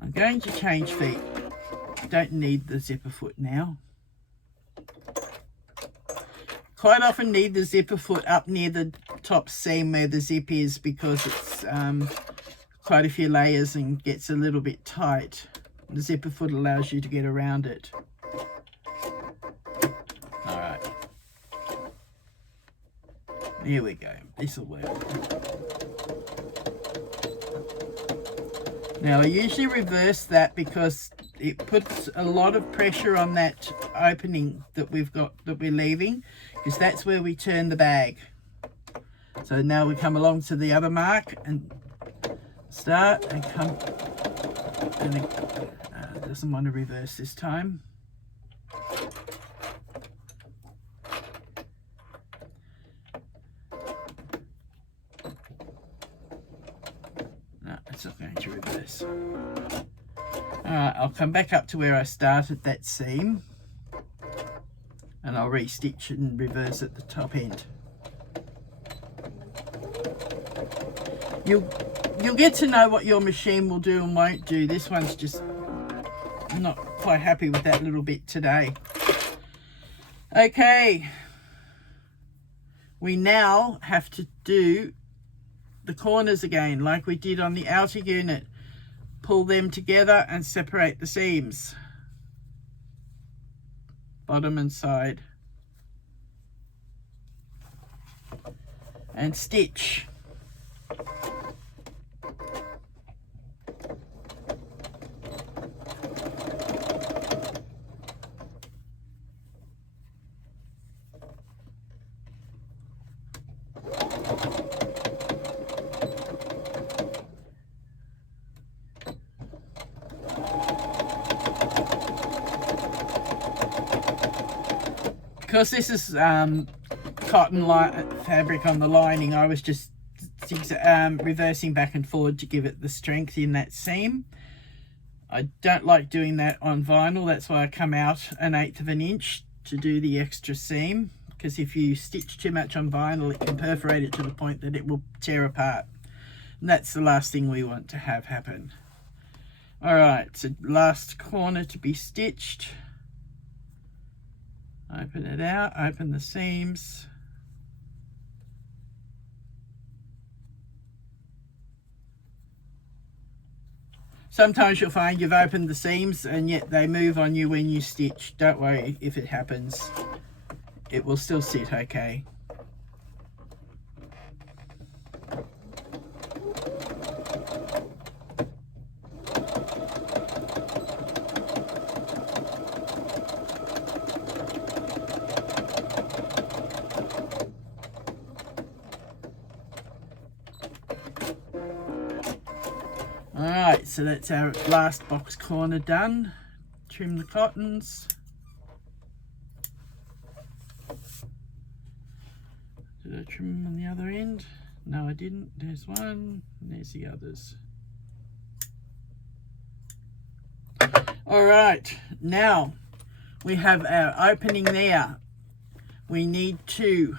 I'm going to change feet. Don't need the zipper foot now. Quite often need the zipper foot up near the top seam where the zip is, because it's quite a few layers and gets a little bit tight. The zipper foot allows you to get around it. All right. Here we go. This will work. Now I usually reverse that because it puts a lot of pressure on that opening that we've got, that we're leaving, because that's where we turn the bag. So now we come along to the other mark and start and come, and it doesn't want to reverse this time. No, it's not going to reverse. Alright, I'll come back up to where I started that seam, and I'll re-stitch it and reverse at the top end. You'll get to know what your machine will do and won't do. This one's just not quite happy with that little bit today. Okay, we now have to do the corners again like we did on the outer unit. Pull them together and separate the seams, bottom and side, and stitch. Because this is cotton fabric on the lining, I was just reversing back and forward to give it the strength in that seam. I don't like doing that on vinyl. That's why I come out 1/8 of an inch to do the extra seam, because if you stitch too much on vinyl, it can perforate it to the point that it will tear apart, and that's the last thing we want to have happen. All right, so last corner to be stitched. Open it out, open the seams. Sometimes you'll find you've opened the seams and yet they move on you when you stitch. Don't worry if it happens. It will still sit okay. Alright, so that's our last box corner done. Trim the cottons. Did I trim them on the other end? No, I didn't. There's one, and there's the others. Alright, now we have our opening there. We need to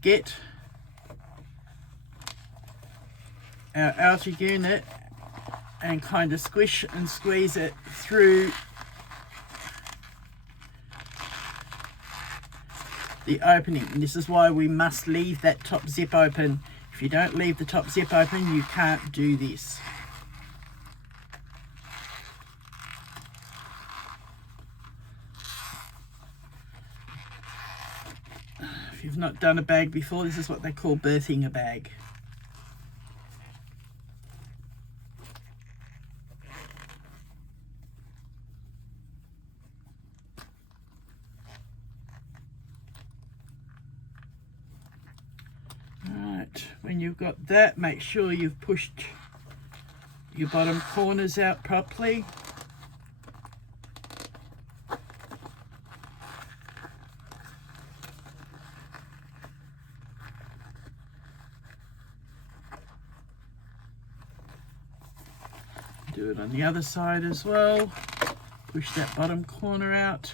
get our outer unit and kind of squish and squeeze it through the opening. And this is why we must leave that top zip open. If you don't leave the top zip open, you can't do this. If you've not done a bag before, this is what they call birthing a bag. Alright, when you've got that, make sure you've pushed your bottom corners out properly. Do it on the other side as well. Push that bottom corner out.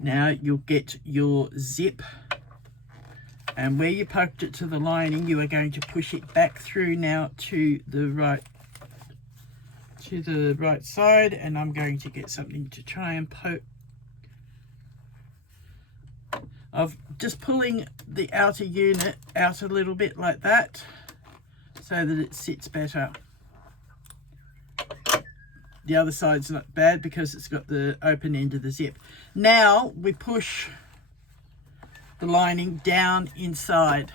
Now you'll get your zip, and where you poked it to the lining, you are going to push it back through now to the right side, and I'm going to get something to try and poke. Of just pulling the outer unit out a little bit like that so that it sits better. The other side's not bad because it's got the open end of the zip. Now we push the lining down inside.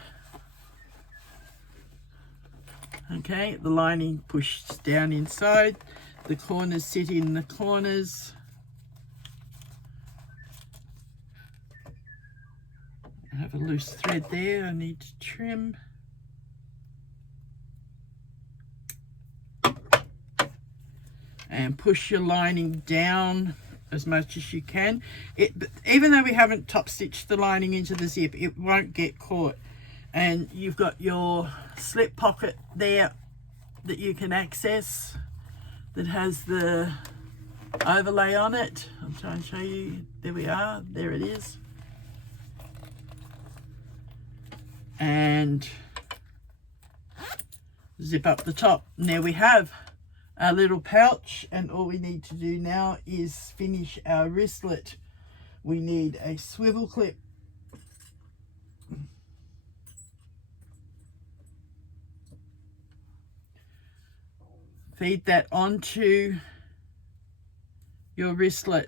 Okay, the lining pushes down inside. The corners sit in the corners. I have a loose thread there I need to trim. And push your lining down as much as you can. Even though we haven't top stitched the lining into the zip, it won't get caught. And you've got your slip pocket there that you can access that has the overlay on it. I'll try and show you. There we are. There it is. And zip up the top. And there we have our little pouch, and all we need to do now is finish our wristlet. We need a swivel clip. Feed that onto your wristlet.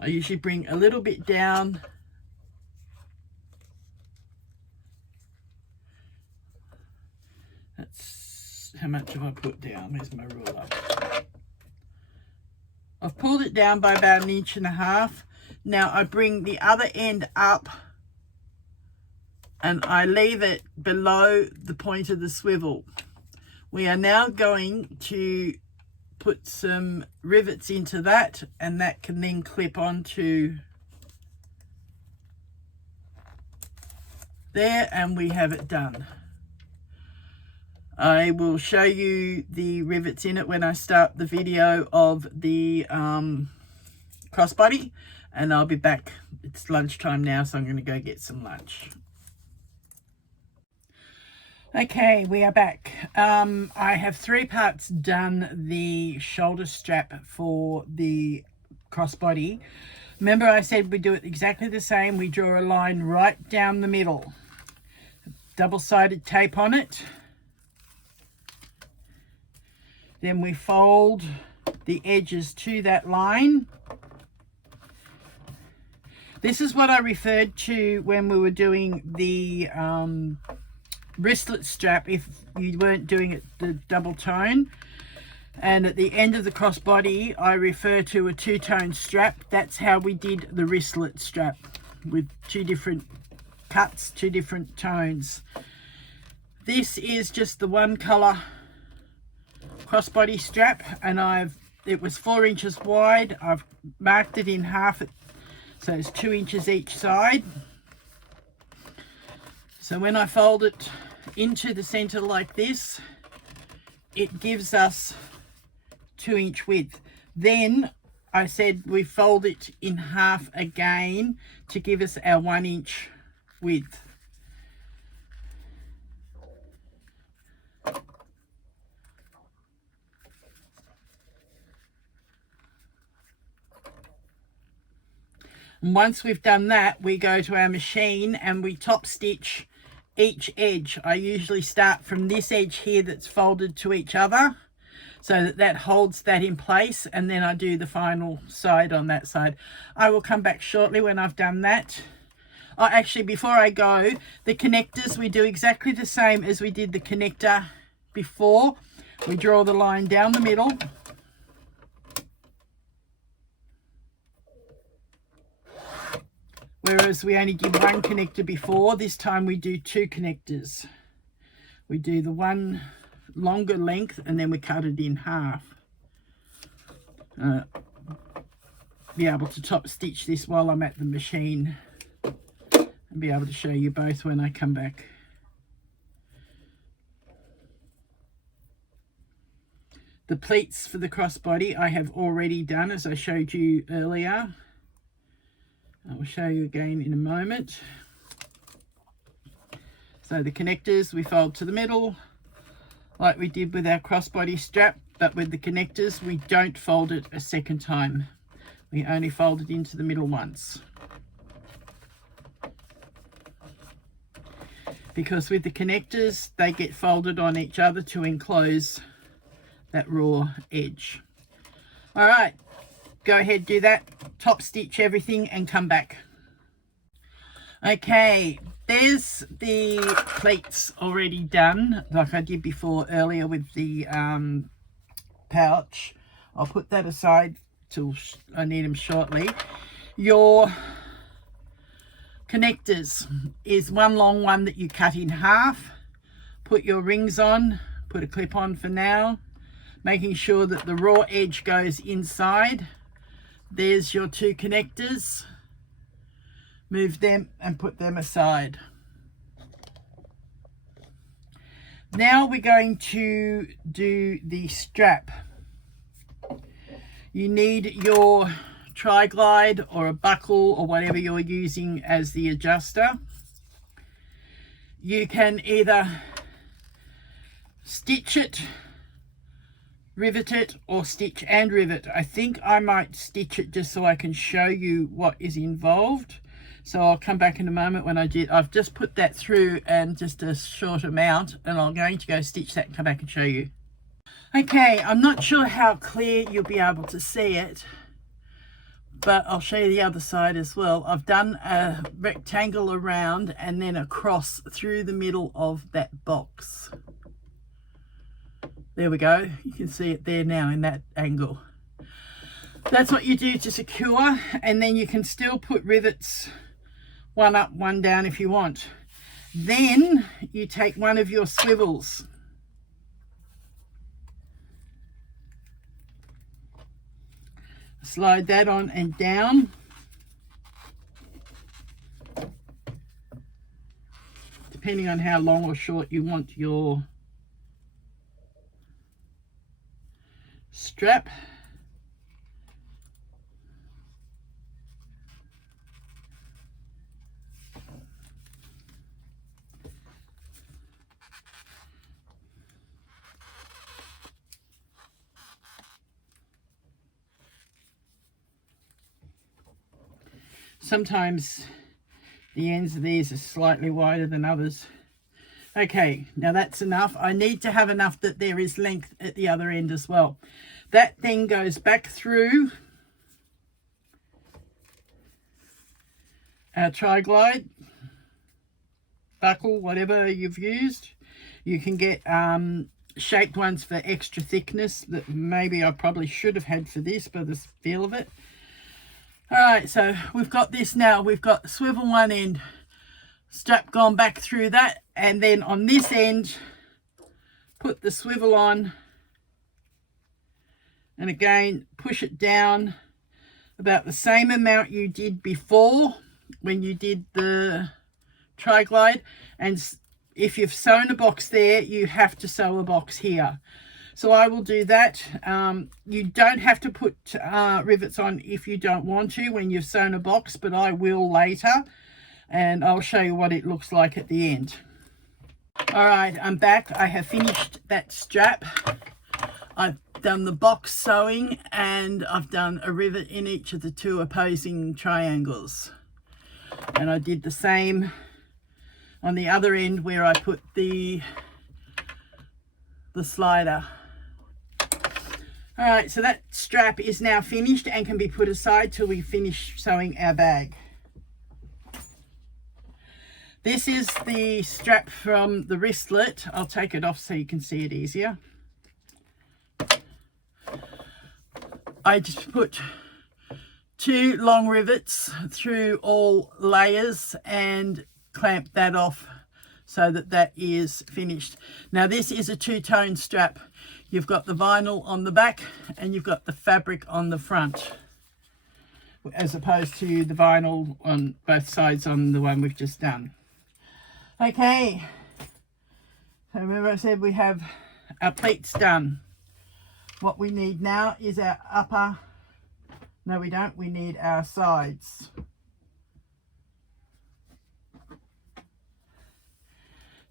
I usually bring a little bit down. That's how much have I put down? Where's my ruler? I've pulled it down by about 1.5 inches. Now I bring the other end up and I leave it below the point of the swivel. We are now going to put some rivets into that, and that can then clip onto there, and we have it done. I will show you the rivets in it when I start the video of the crossbody, and I'll be back. It's lunchtime now, so I'm going to go get some lunch. Okay, we are back. I have 3 parts done the shoulder strap for the crossbody. Remember I said we do it exactly the same. We draw a line right down the middle. Double-sided tape on it. Then we fold the edges to that line. This is what I referred to when we were doing the wristlet strap, if you weren't doing it the double tone. And at the end of the crossbody, I refer to a 2-tone strap. That's how we did the wristlet strap, with 2 different cuts, 2 different tones. This is just the 1 color crossbody strap, and it was 4 inches wide. I've marked it in half, so it's 2 inches each side. So when I fold it into the center like this, it gives us 2-inch width. Then I said we fold it in half again to give us our 1 inch width. And once we've done that, we go to our machine and we top stitch each edge. I usually start from this edge here that's folded to each other, so that holds that in place, and then I do the final side on that side. I will come back shortly when I've done that. Oh, actually, before I go, the connectors, we do exactly the same as we did the connector before. We draw the line down the middle. Whereas we only did 1 connector before, this time we do 2 connectors. We do the one longer length and then we cut it in half. Be able to top stitch this while I'm at the machine and be able to show you both when I come back. The pleats for the crossbody I have already done, as I showed you earlier. I will show you again in a moment. So the connectors we fold to the middle like we did with our crossbody strap, but with the connectors we don't fold it a second time. We only fold it into the middle once. Because with the connectors they get folded on each other to enclose that raw edge. All right, go ahead, do that, top stitch everything and come back. Okay, there's the pleats already done, like I did before earlier with the pouch. I'll put that aside till I need them shortly. Your connectors is one long one that you cut in half. Put your rings on, put a clip on for now, making sure that the raw edge goes inside. There's your 2 connectors. Move them and put them aside. Now we're going to do the strap. You need your tri-glide or a buckle or whatever you're using as the adjuster. You can either stitch it, rivet it, or stitch and rivet. I think I might stitch it just so I can show you what is involved. So I'll come back in a moment when I do. I've just put that through and just a short amount, and I'm going to go stitch that and come back and show you. Okay, I'm not sure how clear you'll be able to see it, but I'll show you the other side as well. I've done a rectangle around and then a cross through the middle of that box. There we go. You can see it there now in that angle. That's what you do to secure, and then you can still put rivets, one up, one down if you want. Then you take one of your swivels, slide that on and down, depending on how long or short you want your strap. Sometimes the ends of these are slightly wider than others. Okay, now that's enough. I need to have enough that there is length at the other end as well. That then goes back through our tri-glide, buckle, whatever you've used. You can get shaped ones for extra thickness that maybe I probably should have had for this by the feel of it. All right, so we've got this now. We've got swivel one end, strap gone back through that, and then on this end, put the swivel on, and again, push it down about the same amount you did before when you did the tri-glide. And if you've sewn a box there, you have to sew a box here. So I will do that. You don't have to put rivets on if you don't want to when you've sewn a box, but I will later, and I'll show you what it looks like at the end. All right, I'm back. I have finished that strap. I've done the box sewing, and I've done a rivet in each of the two opposing triangles. And I did the same on the other end where I put the slider. All right, so that strap is now finished and can be put aside till we finish sewing our bag. This is the strap from the wristlet. I'll take it off so you can see it easier. I just put 2 long rivets through all layers and clamp that off so that that is finished. Now this is a 2-tone strap. You've got the vinyl on the back and you've got the fabric on the front, as opposed to the vinyl on both sides on the one we've just done. Okay, so remember I said we have our pleats done. What we need now is our upper, no we don't, we need our sides.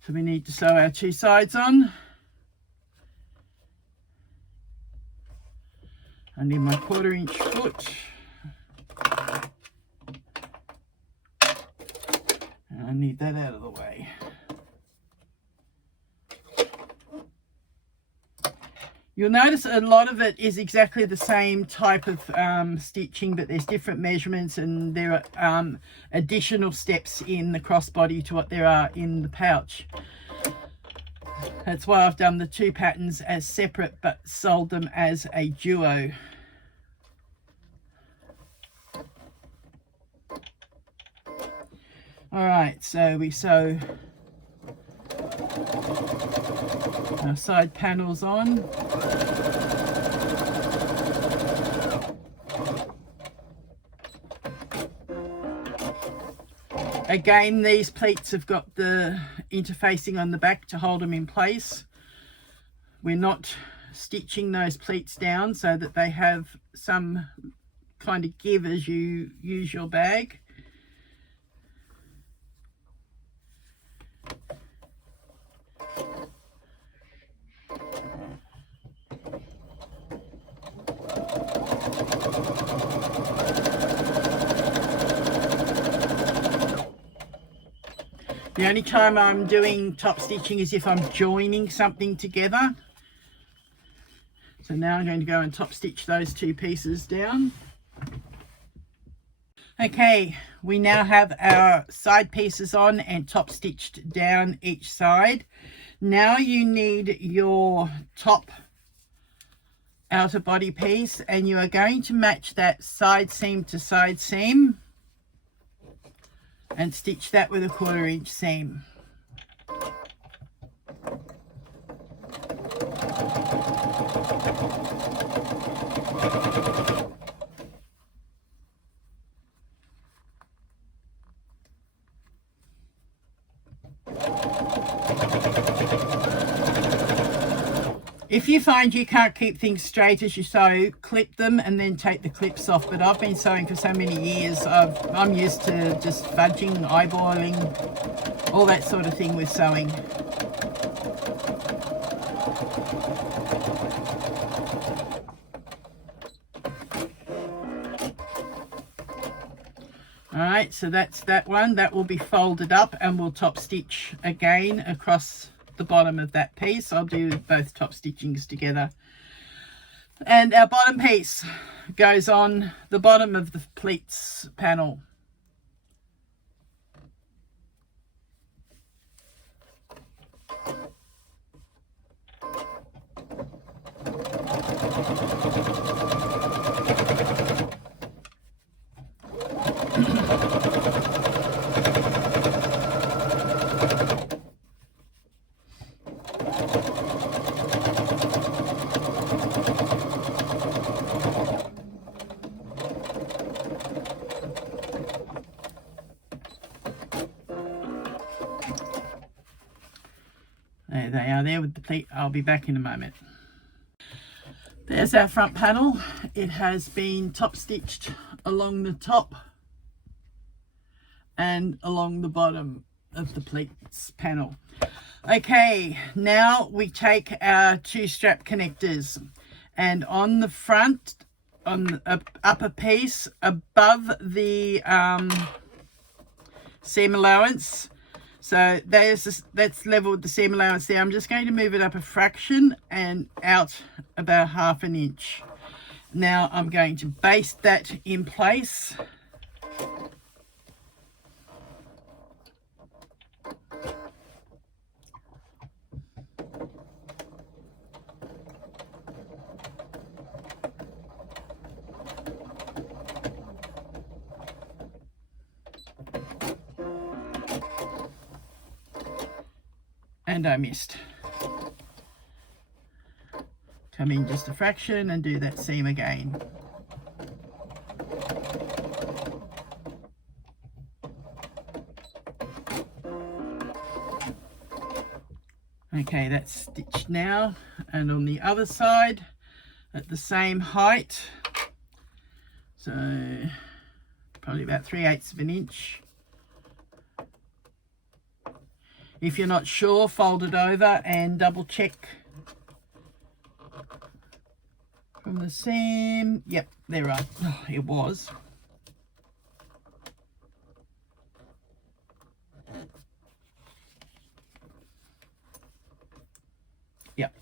So we need to sew our 2 sides on. I need my 1/4 inch foot. And I need that out of the way. You'll notice a lot of it is exactly the same type of stitching, but there's different measurements, and there are additional steps in the crossbody to what there are in the pouch. That's why I've done the 2 patterns as separate but sold them as a duo. All right, so we sew our side panels on. Again, these pleats have got the interfacing on the back to hold them in place. We're not stitching those pleats down so that they have some kind of give as you use your bag. The only time I'm doing top stitching is if I'm joining something together. So now I'm going to go and top stitch those 2 pieces down. Okay, we now have our side pieces on and top stitched down each side. Now you need your top outer body piece, and you are going to match that side seam to side seam and stitch that with a 1/4 inch seam. If you find you can't keep things straight as you sew, clip them and then take the clips off. But I've been sewing for so many years, I'm used to just fudging, eyeballing, all that sort of thing with sewing. All right, so that's that one. That will be folded up and we'll top stitch again across the bottom of that piece. I'll do both top stitchings together. And our bottom piece goes on the bottom of the pleats panel. There they are there with the pleat. I'll be back in a moment. There's our front panel. It has been top stitched along the top and along the bottom of the pleats panel. Okay, now we take our 2 strap connectors, and on the front, on the upper piece above the seam allowance, so that's level with the seam allowance there. I'm just going to move it up a fraction and out about 1/2 inch. Now I'm going to baste that in place. And I missed. Come in just a fraction and do that seam again. Okay, that's stitched now, and on the other side at the same height, so probably about 3/8 of an inch. If you're not sure, fold it over and double check from the seam. Yep, they're right. Oh, it was. Yep.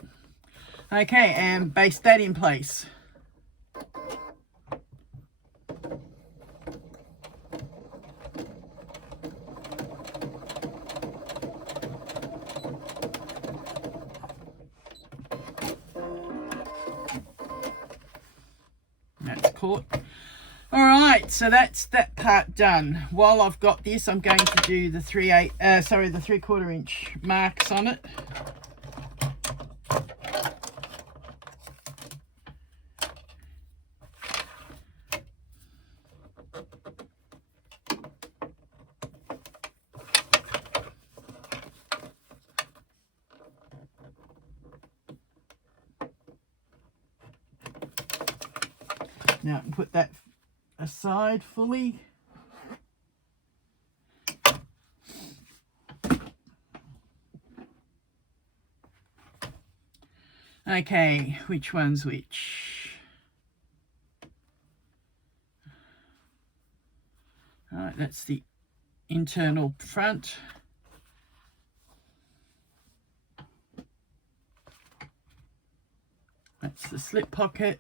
Okay, and baste that in place. That's caught. All right, so that's that part done. While I've got this, I'm going to do the 3/4 inch marks on it. Now I can put that aside fully. Okay, which one's which? All right, that's the internal front. That's the slip pocket.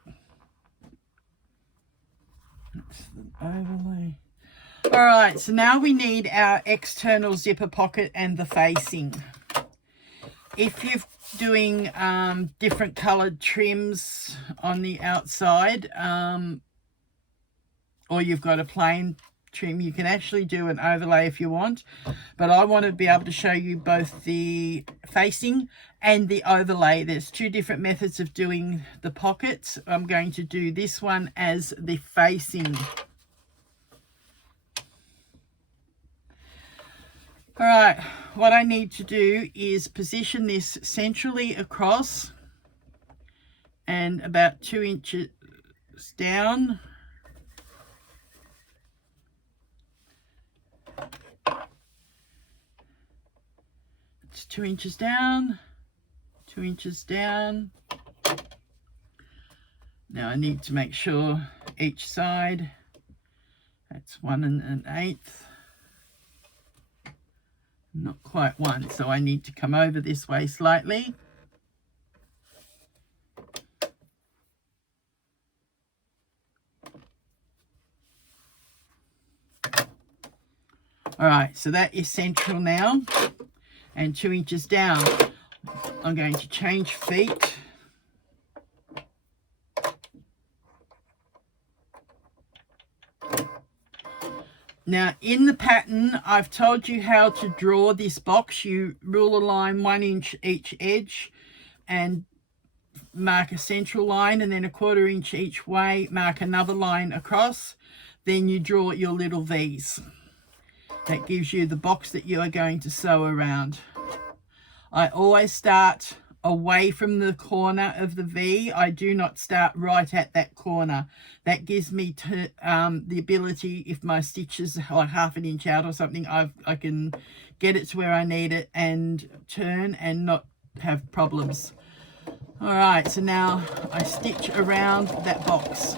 That's the overlay. All right, so now we need our external zipper pocket and the facing. If you're doing different colored trims on the outside, or you've got a plain trim, you can actually do an overlay if you want, but I want to be able to show you both the facing and the overlay. There's 2 different methods of doing the pockets. I'm going to do this one as the facing. All right, what I need to do is position this centrally across and about 2 inches down. It's 2 inches down, 2 inches down. Now I need to make sure each side, that's 1 1/8. Not quite 1, so I need to come over this way slightly. All right, so that is central now, and 2 inches down. I'm going to change feet. Now in the pattern, I've told you how to draw this box. You rule a line 1 inch each edge and mark a central line, and then 1/4 inch each way, mark another line across. Then you draw your little V's. That gives you the box that you are going to sew around. I always start away from the corner of the V. I do not start right at that corner. That gives me the ability, if my stitch is like half an inch out or something, I can get it to where I need it and turn and not have problems. All right, so now I stitch around that box.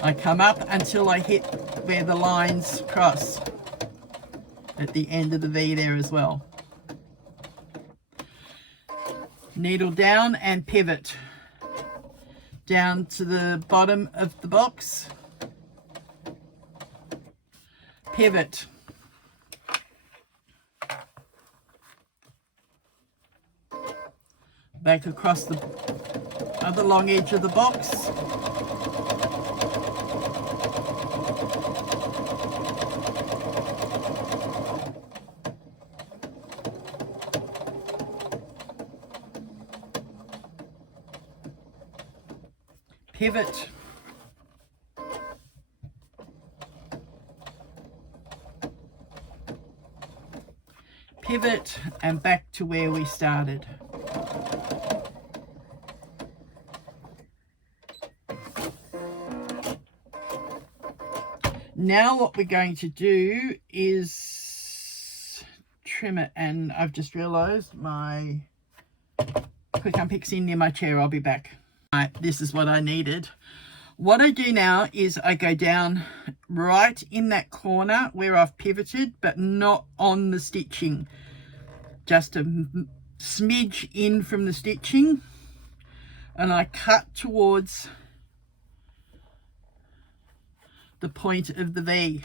I come up until I hit where the lines cross at the end of the V there as well. Needle down and pivot down to the bottom of the box. Pivot. Back across the other long edge of the box. Pivot. Pivot and back to where we started. Now what we're going to do is trim it, and I've just realized my quick unpick's in near my chair. I'll be back. All right, this is what I needed. What I do now is I go down right in that corner where I've pivoted, but not on the stitching, just a smidge in from the stitching, and I cut towards the point of the V.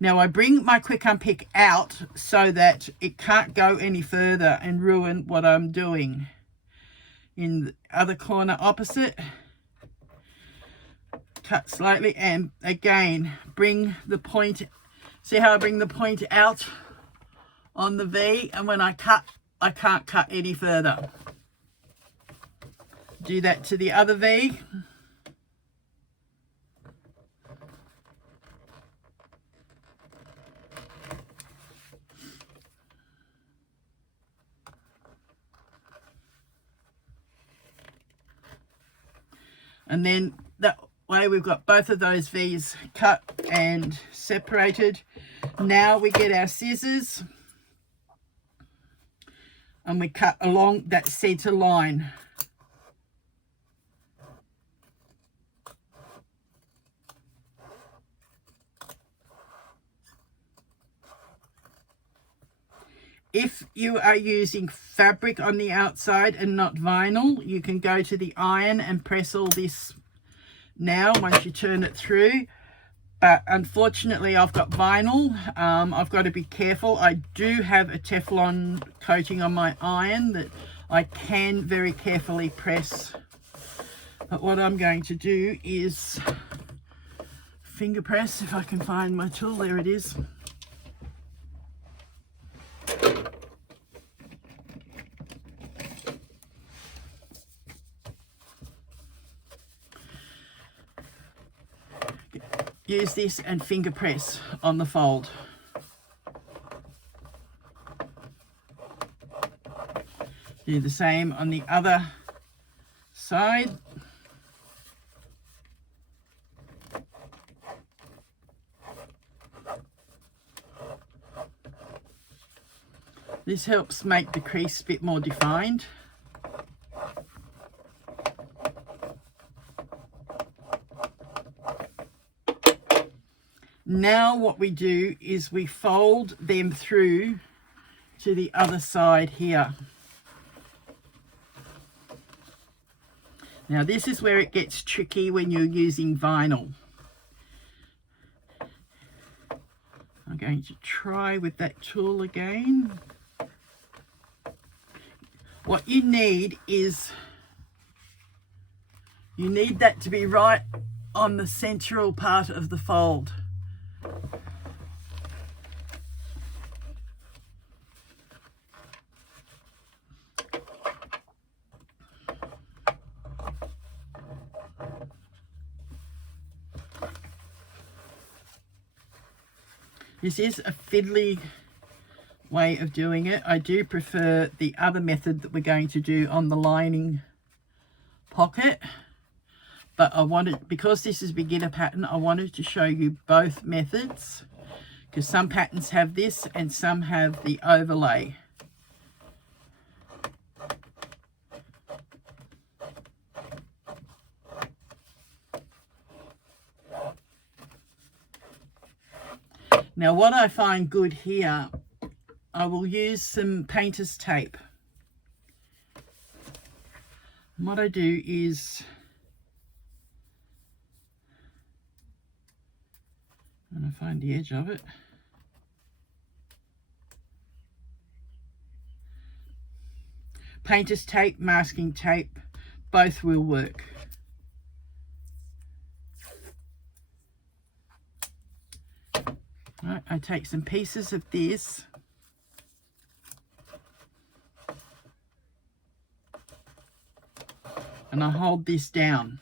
Now I bring my quick unpick out so that it can't go any further and ruin what I'm doing. In the other corner opposite, cut slightly, and again bring the point, see how I bring the point out on the V, and when I cut, I can't cut any further. Do that to the other V. And then that way we've got both of those V's cut and separated. Now we get our scissors and we cut along that center line. If you are using fabric on the outside and not vinyl, you can go to the iron and press all this now once you turn it through. But unfortunately I've got vinyl. I've got to be careful. I do have a Teflon coating on my iron that I can very carefully press. But what I'm going to do is finger press, if I can find my tool. There it is. Use this and finger press on the fold. Do the same on the other side. This helps make the crease a bit more defined. Now what we do is we fold them through to the other side here. Now this is where it gets tricky when you're using vinyl. I'm going to try with that tool again. What you need is, you need that to be right on the central part of the fold. This is a fiddly way of doing it. I do prefer the other method that we're going to do on the lining pocket, but I wanted, because this is a beginner pattern, I wanted to show you both methods, because some patterns have this and some have the overlay. Now what I find good here, I will use some painter's tape. And what I do is, and I find the edge of it, painter's tape, masking tape, both will work. Right, I take some pieces of this and I hold this down.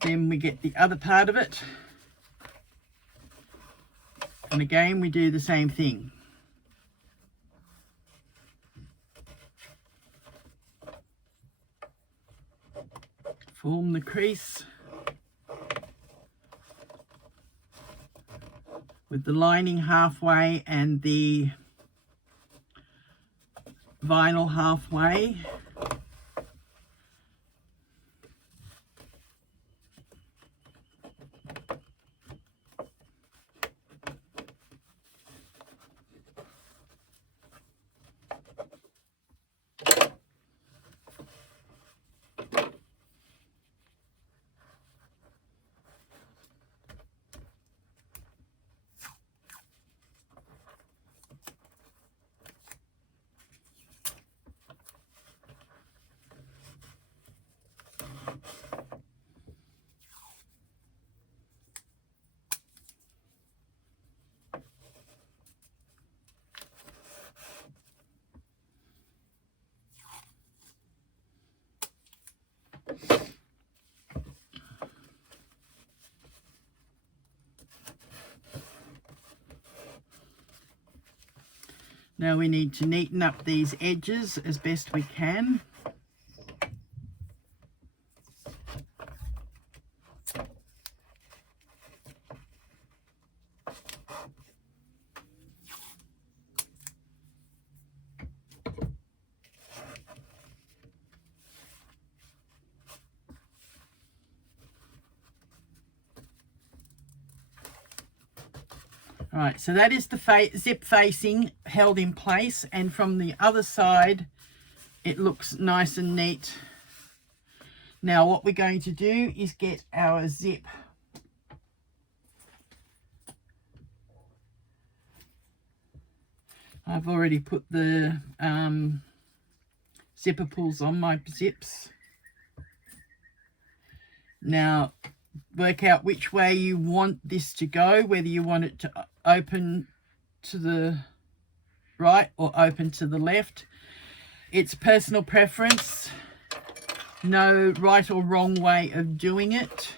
Then we get the other part of it, and again we do the same thing. Form the crease with the lining halfway and the vinyl halfway. Now we need to neaten up these edges as best we can. Right, so that is the zip facing held in place, and from the other side it looks nice and neat. Now what we're going to do is get our zip. I've already put the zipper pulls on my zips. Now work out which way you want this to go, whether you want it to open to the right or open to the left. It's personal preference, no right or wrong way of doing it.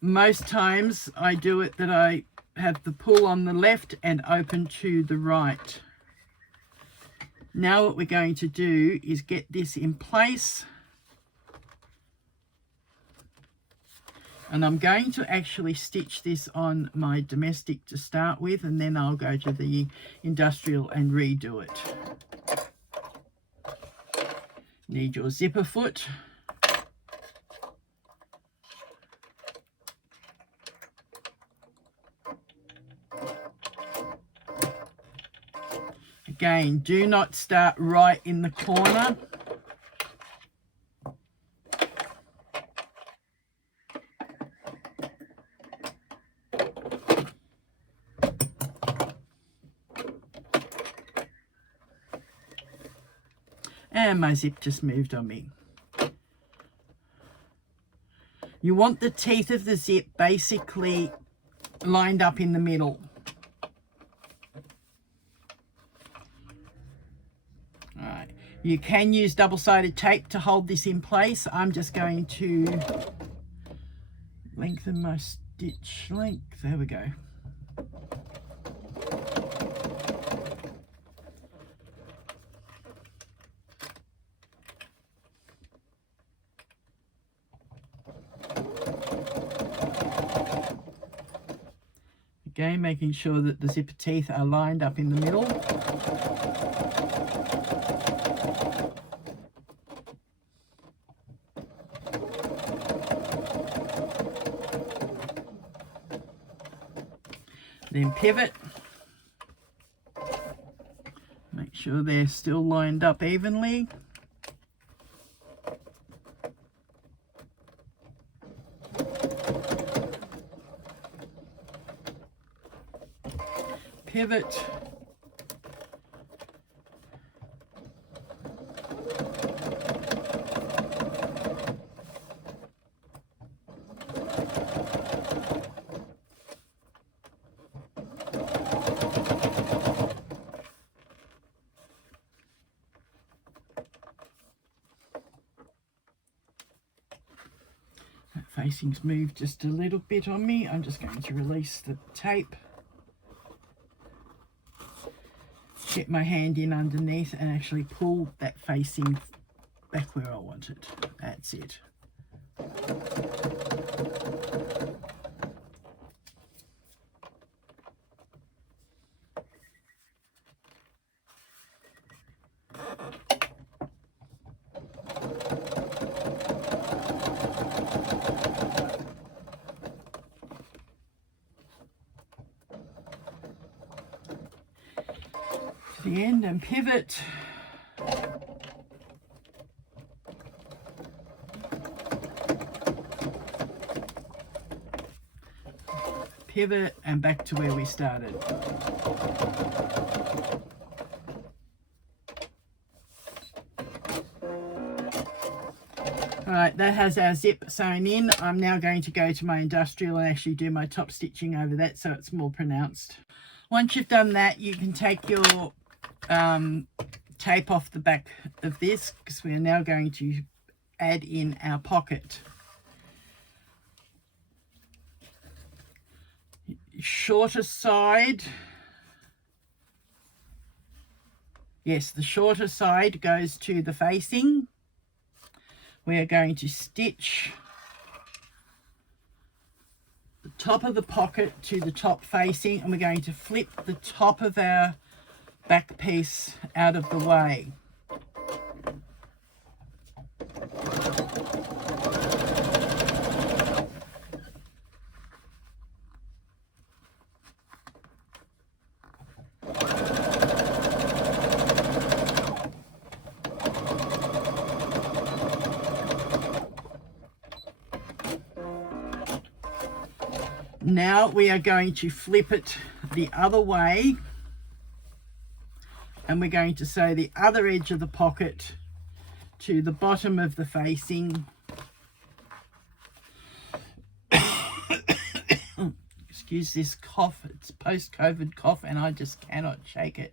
Most times I do it that I have the pull on the left and open to the right. Now what we're going to do is get this in place. And I'm going to actually stitch this on my domestic to start with, and then I'll go to the industrial and redo it. Need your zipper foot. Again, do not start right in the corner. And my zip just moved on me. You want the teeth of the zip basically lined up in the middle. All right. You can use double-sided tape to hold this in place. I'm just going to lengthen my stitch length. There we go. Again, making sure that the zipper teeth are lined up in the middle. Then pivot. Make sure they're still lined up evenly. Pivot. That facing's moved just a little bit on me. I'm just going to release the tape. Get my hand in underneath and actually pull that facing back where I want it. That's it. The end and pivot. Pivot and back to where we started. Alright, that has our zip sewn in. I'm now going to go to my industrial and actually do my top stitching over that so it's more pronounced. Once you've done that, you can take your tape off the back of this because we are now going to add in our pocket. Shorter side, yes, the shorter side goes to the facing. We are going to stitch the top of the pocket to the top facing, and we're going to flip the top of our back piece out of the way. Now we are going to flip it the other way, and we're going to sew the other edge of the pocket to the bottom of the facing. Excuse this cough, it's post-COVID cough and I just cannot shake it.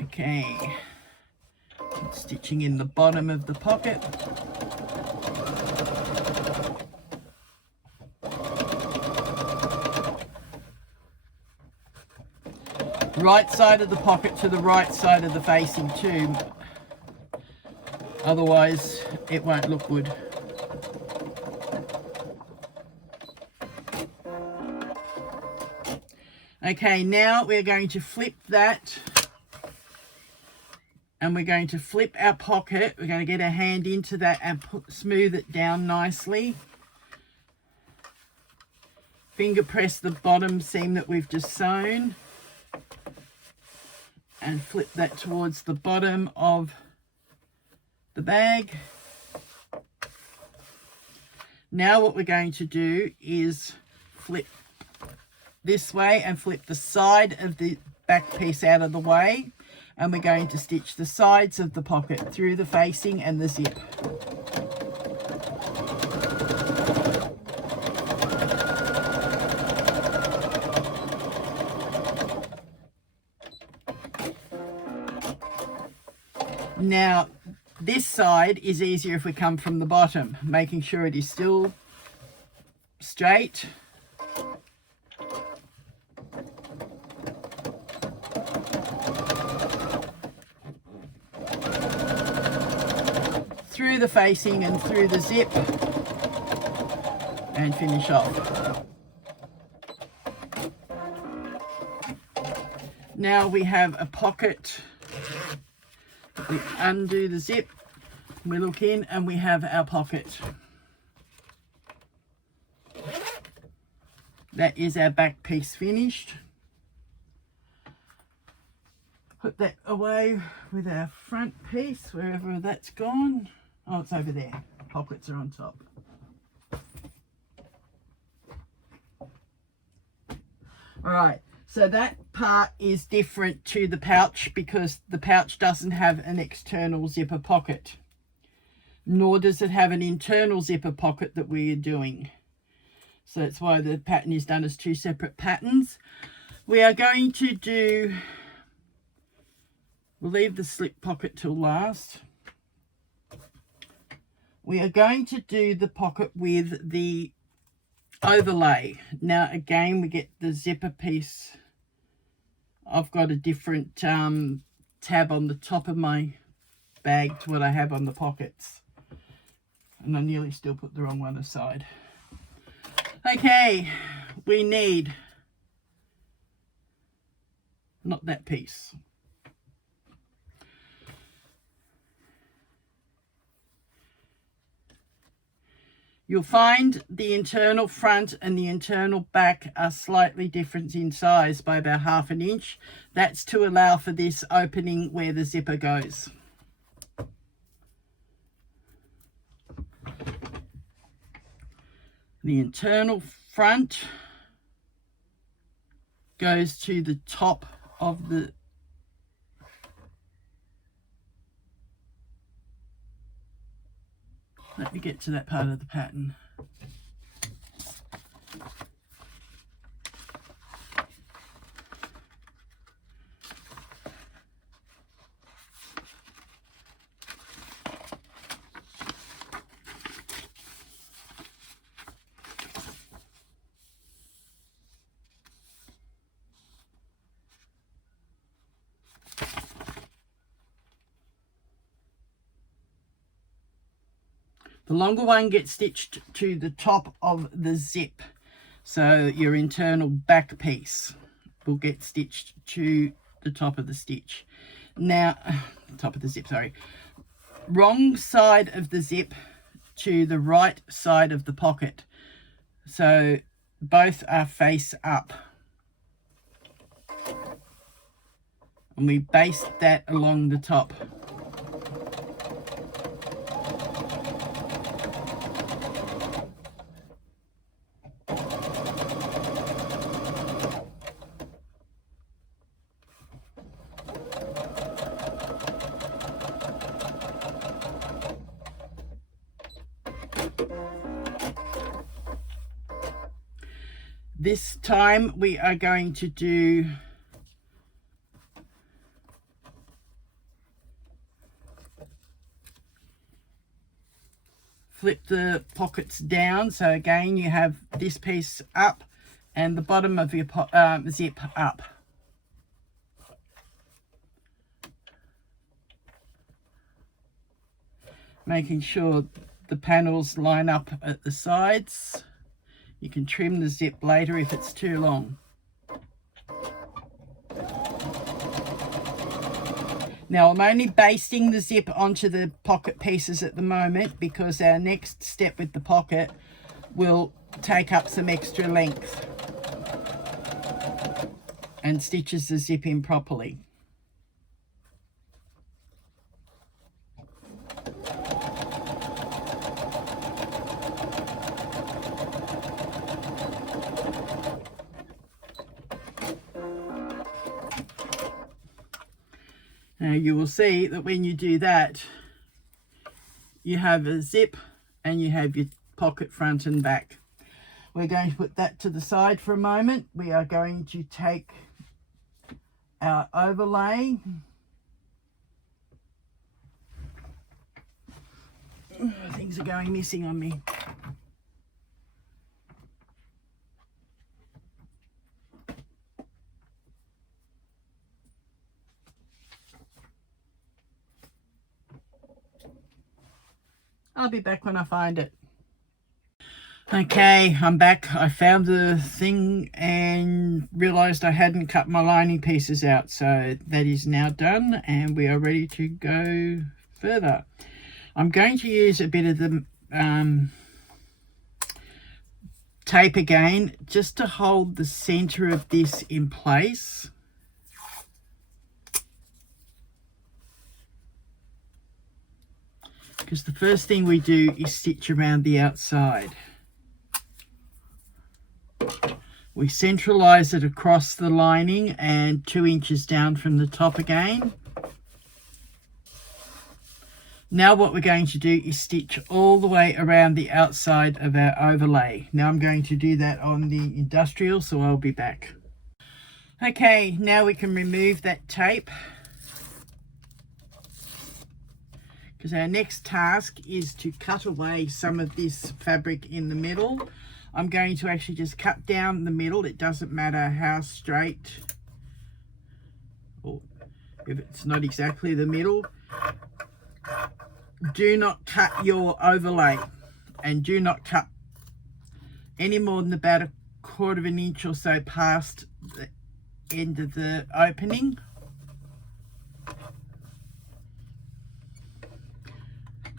Okay, stitching in the bottom of the pocket. Right side of the pocket to the right side of the facing too, otherwise it won't look good. Okay, now we're going to flip that and we're going to flip our pocket. We're going to get our hand into that and smooth it down nicely. Finger press the bottom seam that we've just sewn and flip that towards the bottom of the bag. Now what we're going to do is flip this way and flip the side of the back piece out of the way, and we're going to stitch the sides of the pocket through the facing and the zip. Now, this side is easier if we come from the bottom, making sure it is still straight. Through the facing and through the zip, and finish off. Now we have a pocket. We undo the zip, we look in, and we have our pocket. That is our back piece finished. Put that away with our front piece, wherever that's gone. Oh, it's over there. Pockets are on top. All right. So that part is different to the pouch because the pouch doesn't have an external zipper pocket, nor does it have an internal zipper pocket that we are doing. So that's why the pattern is done as two separate patterns. We are going to do, we'll leave the slip pocket till last. We are going to do the pocket with the overlay. Now again, we get the zipper piece. I've got a different tab on the top of my bag to what I have on the pockets, and I nearly still put the wrong one aside. Okay, we need, not that piece. You'll find the internal front and the internal back are slightly different in size by about 1/2 inch. That's to allow for this opening where the zipper goes. The internal front goes to the top of the let me get to that part of the pattern. The longer one gets stitched to the top of the zip. So your internal back piece will get stitched to the top of the stitch. Now, top of the zip, sorry. Wrong side of the zip to the right side of the pocket. So both are face up. And we baste that along the top. This time we are going to do flip the pockets down. So again, you have this piece up and the bottom of your zip up. Making sure the panels line up at the sides. You can trim the zip later if it's too long. Now I'm only basting the zip onto the pocket pieces at the moment because our next step with the pocket will take up some extra length and stitches the zip in properly. Now you will see that when you do that, you have a zip and you have your pocket front and back. We're going to put that to the side for a moment. We are going to take our overlay. Oh, things are going missing on me. I'll be back when I find it. Okay, I'm back. I found the thing and realized I hadn't cut my lining pieces out, so that is now done and we are ready to go further. I'm going to use a bit of the tape again just to hold the center of this in place. Because the first thing we do is stitch around the outside. We centralize it across the lining and 2 inches down from the top again. Now what we're going to do is stitch all the way around the outside of our overlay. Now I'm going to do that on the industrial, so I'll be back. Okay, now we can remove that tape, because our next task is to cut away some of this fabric in the middle. I'm going to actually just cut down the middle. It doesn't matter how straight, or if it's not exactly the middle. Do not cut your overlay, and do not cut any more than about 1/4 inch or so past the end of the opening.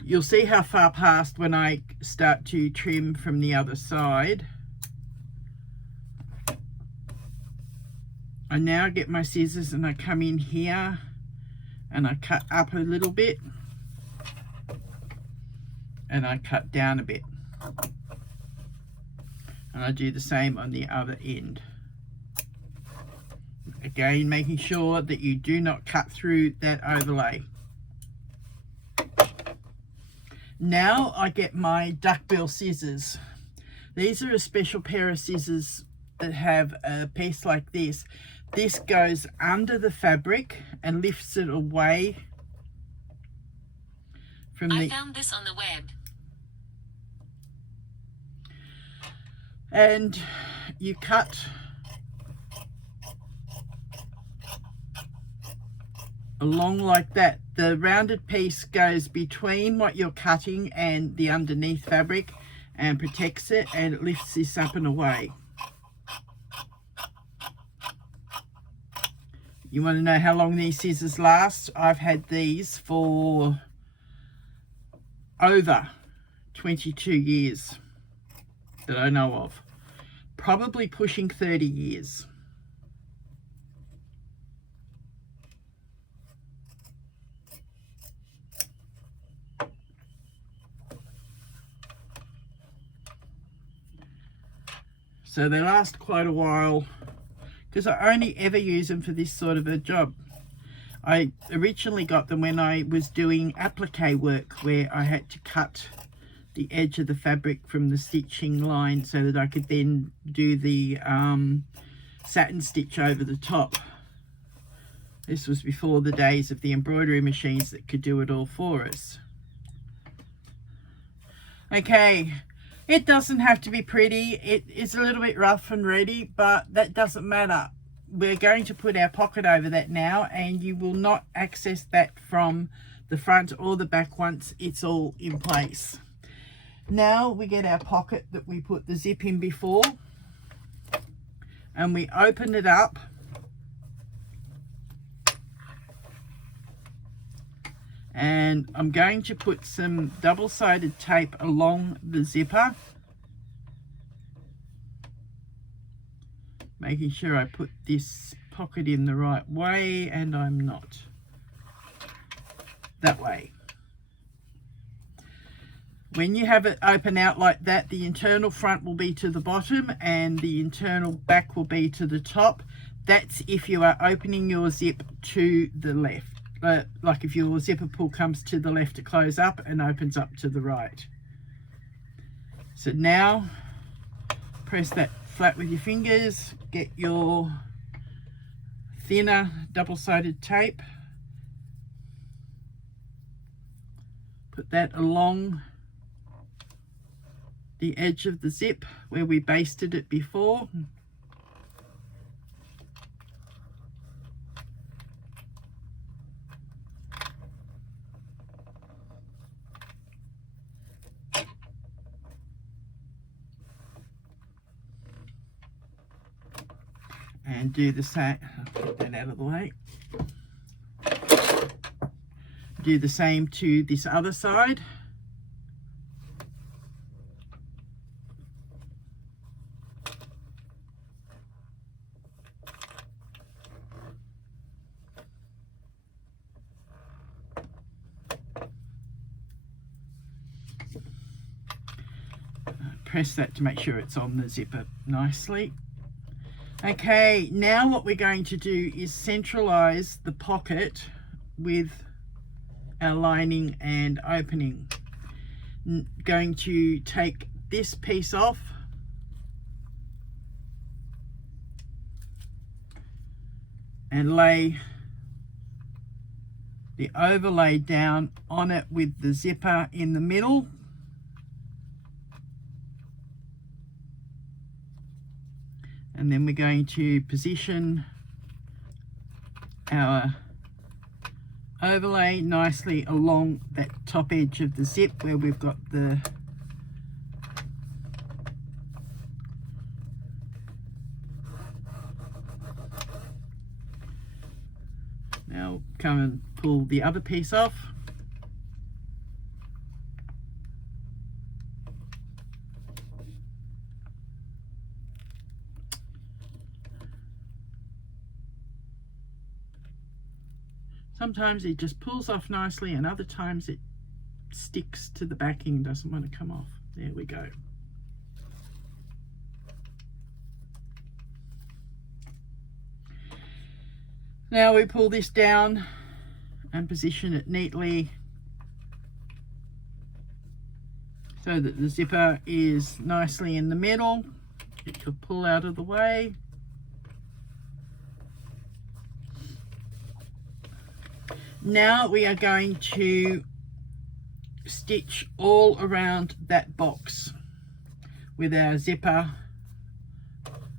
You'll see how far past when I start to trim from the other side. I now get my scissors and I come in here and I cut up a little bit and I cut down a bit. And I do the same on the other end. Again, making sure that you do not cut through that overlay. Now I get my duckbill scissors. These are a special pair of scissors that have a piece like this. This goes under the fabric and lifts it away from I found this on the web. And you cut along like that. The rounded piece goes between what you're cutting and the underneath fabric and protects it, and it lifts this up and away. You want to know how long these scissors last? I've had these for over 22 years that I know of. Probably pushing 30 years. So they last quite a while, because I only ever use them for this sort of a job. I originally got them when I was doing applique work, where I had to cut the edge of the fabric from the stitching line so that I could then do the satin stitch over the top. This was before the days of the embroidery machines that could do it all for us. Okay. It doesn't have to be pretty. It is a little bit rough and ready, but that doesn't matter. We're going to put our pocket over that now, and you will not access that from the front or the back once it's all in place. Now we get our pocket that we put the zip in before, and we open it up. And I'm going to put some double-sided tape along the zipper, making sure I put this pocket in the right way, and I'm not. That way. When you have it open out like that, the internal front will be to the bottom and the internal back will be to the top. That's if you are opening your zip to the left. like if your zipper pull comes to the left to close up and opens up to the right. So now press that flat with your fingers, get your thinner double-sided tape, put that along the edge of the zip where we basted it before. And do the same, get that out of the way. Do the same to this other side. Press that to make sure it's on the zipper nicely. Okay, now what we're going to do is centralize the pocket with our lining and opening. Going to take this piece off and lay the overlay down on it with the zipper in the middle. And then we're going to position our overlay nicely along that top edge of the zip where we've got the now come and pull the other piece off. Sometimes it just pulls off nicely and other times it sticks to the backing, doesn't want to come off. There we go. Now we pull this down and position it neatly so that the zipper is nicely in the middle. It could pull out of the way. Now we are going to stitch all around that box with our zipper,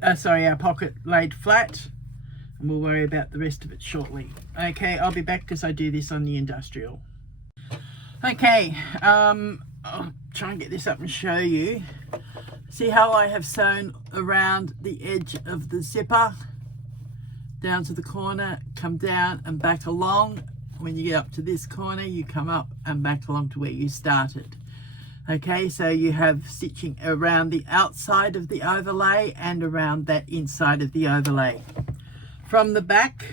our pocket laid flat, and we'll worry about the rest of it shortly. Okay, I'll be back because I do this on the industrial. Okay, I'll try and get this up and show you. See how I have sewn around the edge of the zipper down to the corner, come down and back along. When you get up to this corner, you come up and back along to where you started. Okay, so you have stitching around the outside of the overlay and around that inside of the overlay. From the back,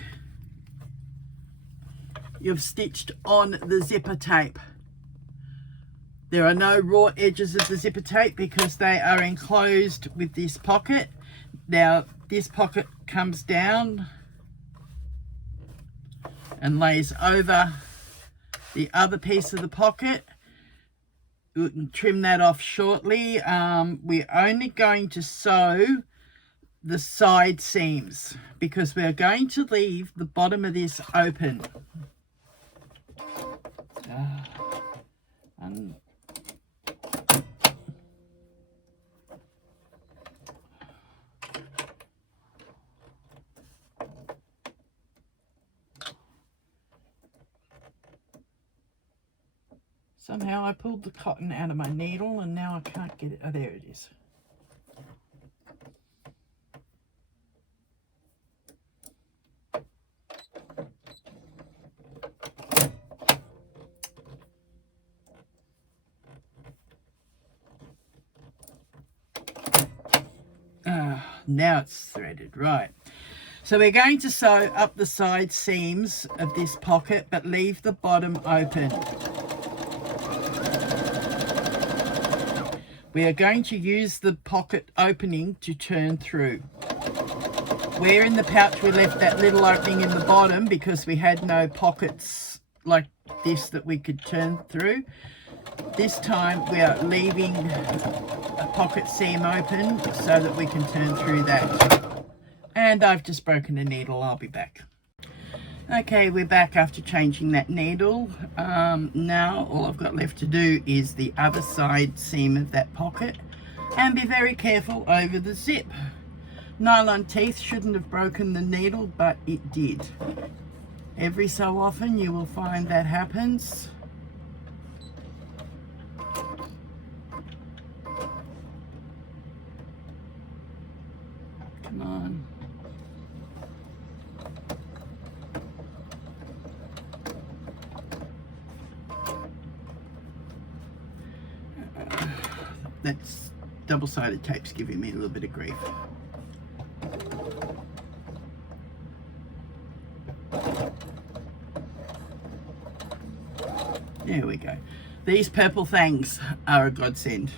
you've stitched on the zipper tape. There are no raw edges of the zipper tape because they are enclosed with this pocket. Now, this pocket comes down and lays over the other piece of the pocket. We can trim that off shortly. We're only going to sew the side seams because we're going to leave the bottom of this open. Somehow I pulled the cotton out of my needle and now I can't get it. Oh, there it is. Now it's threaded, right. So we're going to sew up the side seams of this pocket, but leave the bottom open. We are going to use the pocket opening to turn through. Where in the pouch we left that little opening in the bottom because we had no pockets like this that we could turn through. This time we are leaving a pocket seam open so that we can turn through that. And I've just broken a needle. I'll be back. Okay, we're back after changing that needle. Now all I've got left to do is the other side seam of that pocket, and be very careful over the zip. Nylon teeth shouldn't have broken the needle, but it did. Every so often you will find that happens. Come on. That's double-sided tape's giving me a little bit of grief. There we go. These purple things are a godsend.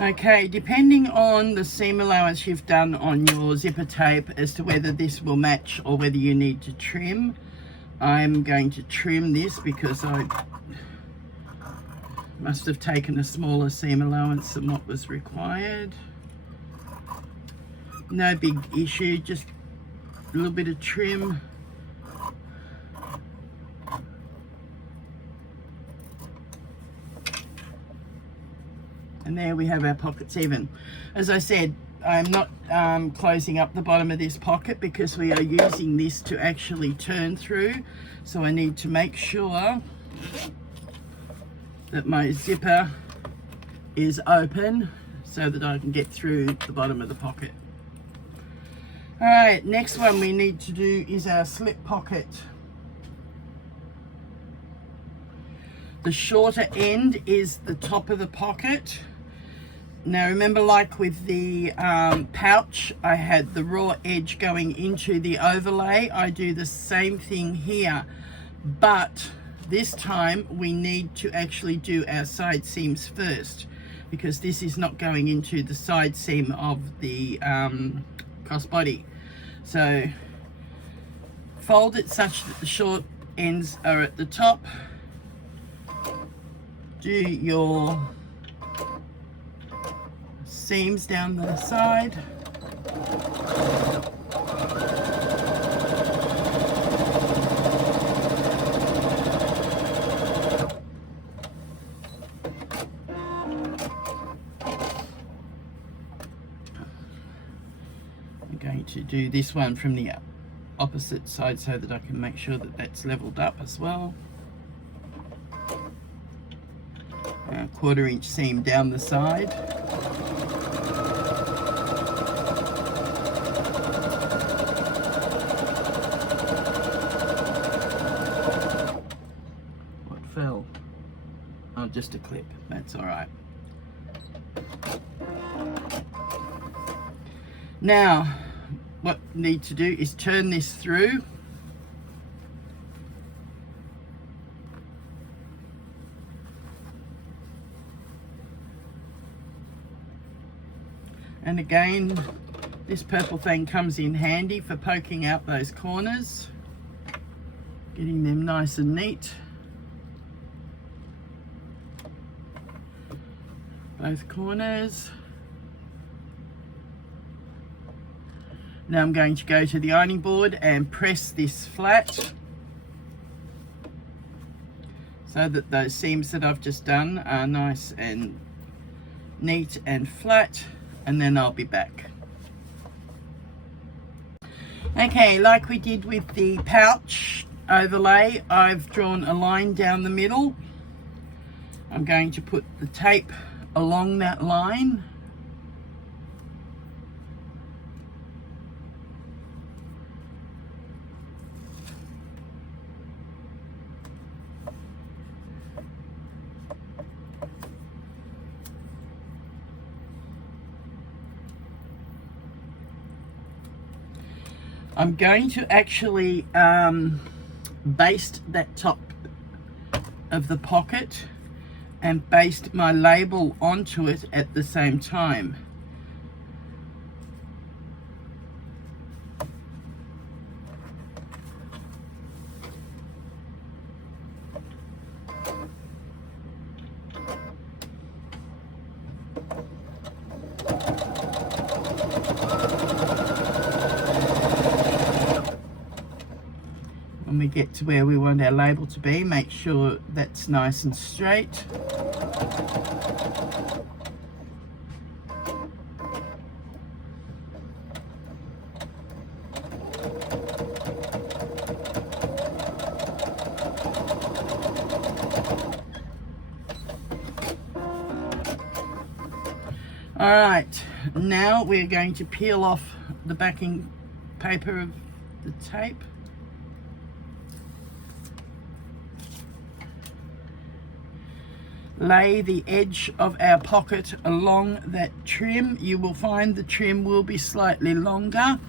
Okay, depending on the seam allowance you've done on your zipper tape as to whether this will match or whether you need to trim, I'm going to trim this because I must have taken a smaller seam allowance than what was required. No big issue, just a little bit of trim. And there we have our pockets even. As I said, I'm not closing up the bottom of this pocket because we are using this to actually turn through. So I need to make sure that my zipper is open so that I can get through the bottom of the pocket. All right, next one we need to do is our slip pocket. The shorter end is the top of the pocket. Now remember, like with the pouch, I had the raw edge going into the overlay. I do the same thing here, but this time we need to actually do our side seams first because this is not going into the side seam of the crossbody. So fold it such that the short ends are at the top. Do your seams down the side. I'm going to do this one from the opposite side so that I can make sure that that's leveled up as well. A 1/4 inch seam down the side. What fell? Oh, just a clip. That's all right. Now, what you need to do is turn this through. And again, this purple thing comes in handy for poking out those corners, getting them nice and neat. Both corners. Now I'm going to go to the ironing board and press this flat so that those seams that I've just done are nice and neat and flat. And then I'll be back. Okay, like we did with the pouch overlay, I've drawn a line down the middle. I'm going to put the tape along that line. I'm going to actually baste that top of the pocket and baste my label onto it at the same time. When we get to where we want our label to be, make sure that's nice and straight. Alright, now we're going to peel off the backing paper of the tape. Lay the edge of our pocket along that trim. You will find the trim will be slightly longer.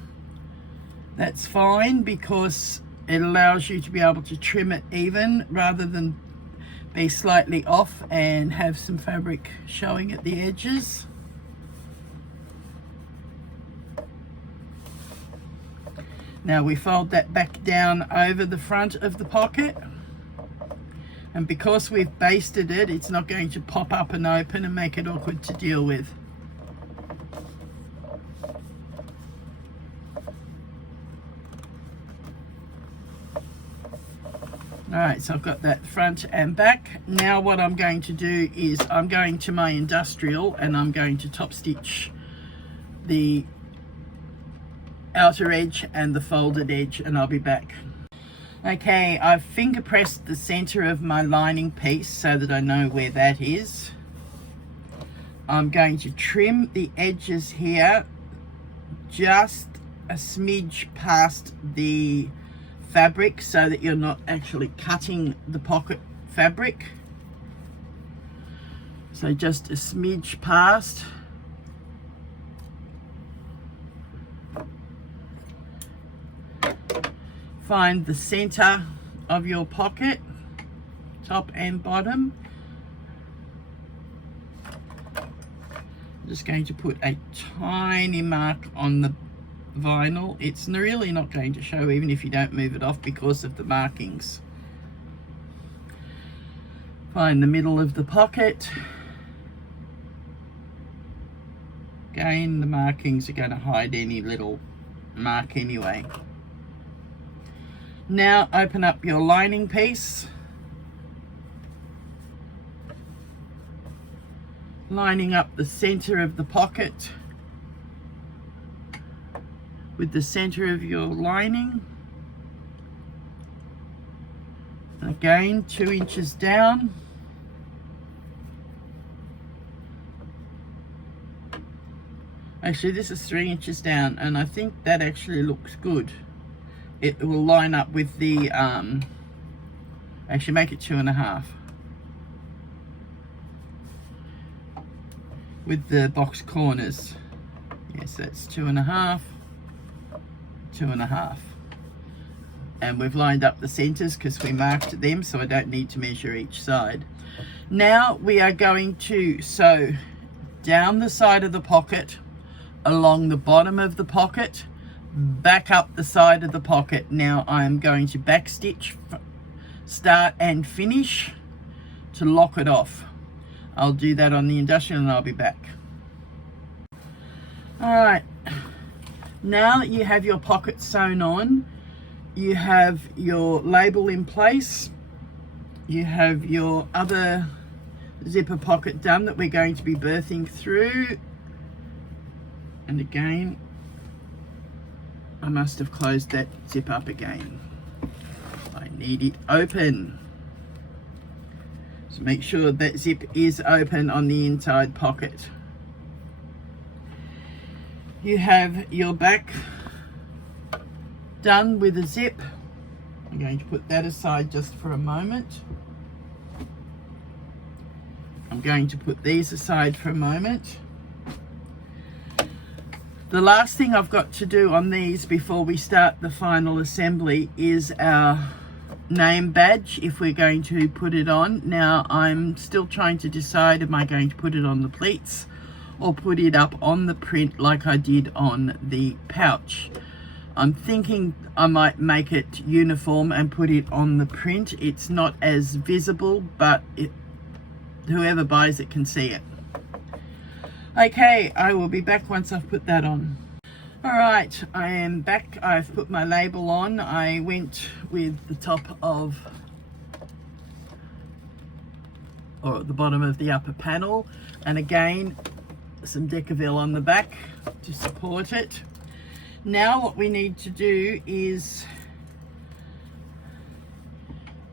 That's fine because it allows you to be able to trim it even rather than be slightly off and have some fabric showing at the edges. Now we fold that back down over the front of the pocket. And because we've basted it, it's not going to pop up and open and make it awkward to deal with. Alright, so I've got that front and back. Now what I'm going to do is I'm going to my industrial and I'm going to top stitch the outer edge and the folded edge, and I'll be back. Okay, I've finger pressed the center of my lining piece so that I know where that is. I'm going to trim the edges here just a smidge past the fabric so that you're not actually cutting the pocket fabric. So just a smidge past. Find the center of your pocket, top and bottom. I'm just going to put a tiny mark on the vinyl. It's really not going to show even if you don't move it off because of the markings. Find the middle of the pocket. Again, the markings are going to hide any little mark anyway. Now open up your lining piece, lining up the center of the pocket with the center of your lining. Again, 2 inches down. Actually, this is 3 inches down, and I think that actually looks good. It will line up with the, actually make it 2.5. With the box corners. Yes, that's 2.5, 2.5. And we've lined up the centers because we marked them, so I don't need to measure each side. Now we are going to sew down the side of the pocket, along the bottom of the pocket, back up the side of the pocket. Now I'm going to back stitch start and finish to lock it off. I'll do that on the industrial and I'll be back. Alright, now that you have your pocket sewn on, you have your label in place, you have your other zipper pocket done that we're going to be birthing through, and again I must have closed that zip up again. I need it open. So make sure that zip is open on the inside pocket. You have your back done with a zip. I'm going to put that aside just for a moment. I'm going to put these aside for a moment. The last thing I've got to do on these before we start the final assembly is our name badge, if we're going to put it on. Now I'm still trying to decide, am I going to put it on the pleats or put it up on the print like I did on the pouch. I'm thinking I might make it uniform and put it on the print. It's not as visible, but whoever buys it can see it. Okay, I will be back once I've put that on. Alright, I am back. I've put my label on. I went with the top of, or at the bottom of the upper panel, and again some decal on the back to support it. Now what we need to do is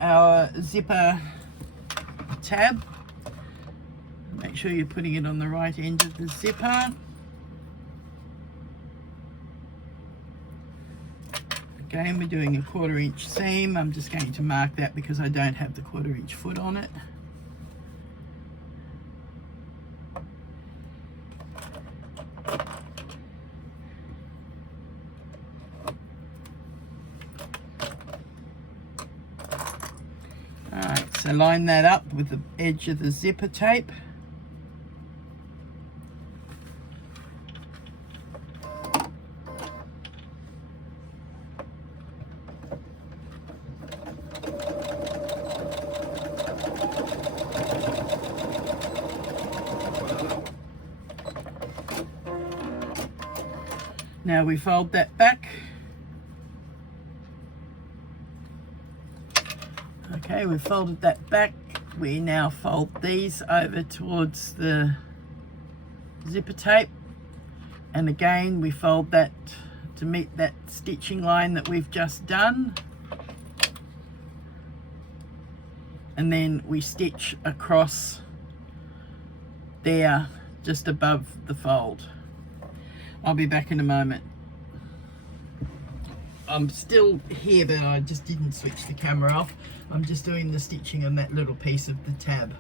our zipper tab. Make sure you're putting it on the right end of the zipper. Again, we're doing a 1/4 inch seam. I'm just going to mark that because I don't have the 1/4 inch foot on it. Alright, so line that up with the edge of the zipper tape. Now we fold that back. Okay, we've folded that back. We now fold these over towards the zipper tape. And again, we fold that to meet that stitching line that we've just done. And then we stitch across there, just above the fold. I'll be back in a moment. I'm still here, but I just didn't switch the camera off. I'm just doing the stitching on that little piece of the tab.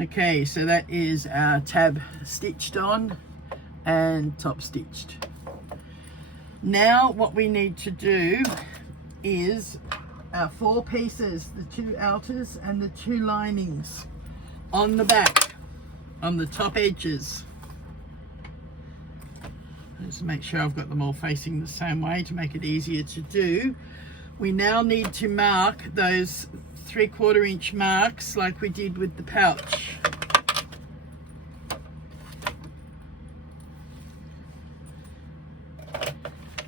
Okay, so that is our tab stitched on and top stitched. Now what we need to do is our 4 pieces, the 2 outers and the 2 linings on the back, on the top edges. Just make sure I've got them all facing the same way to make it easier to do. We now need to mark those 3/4 inch marks like we did with the pouch.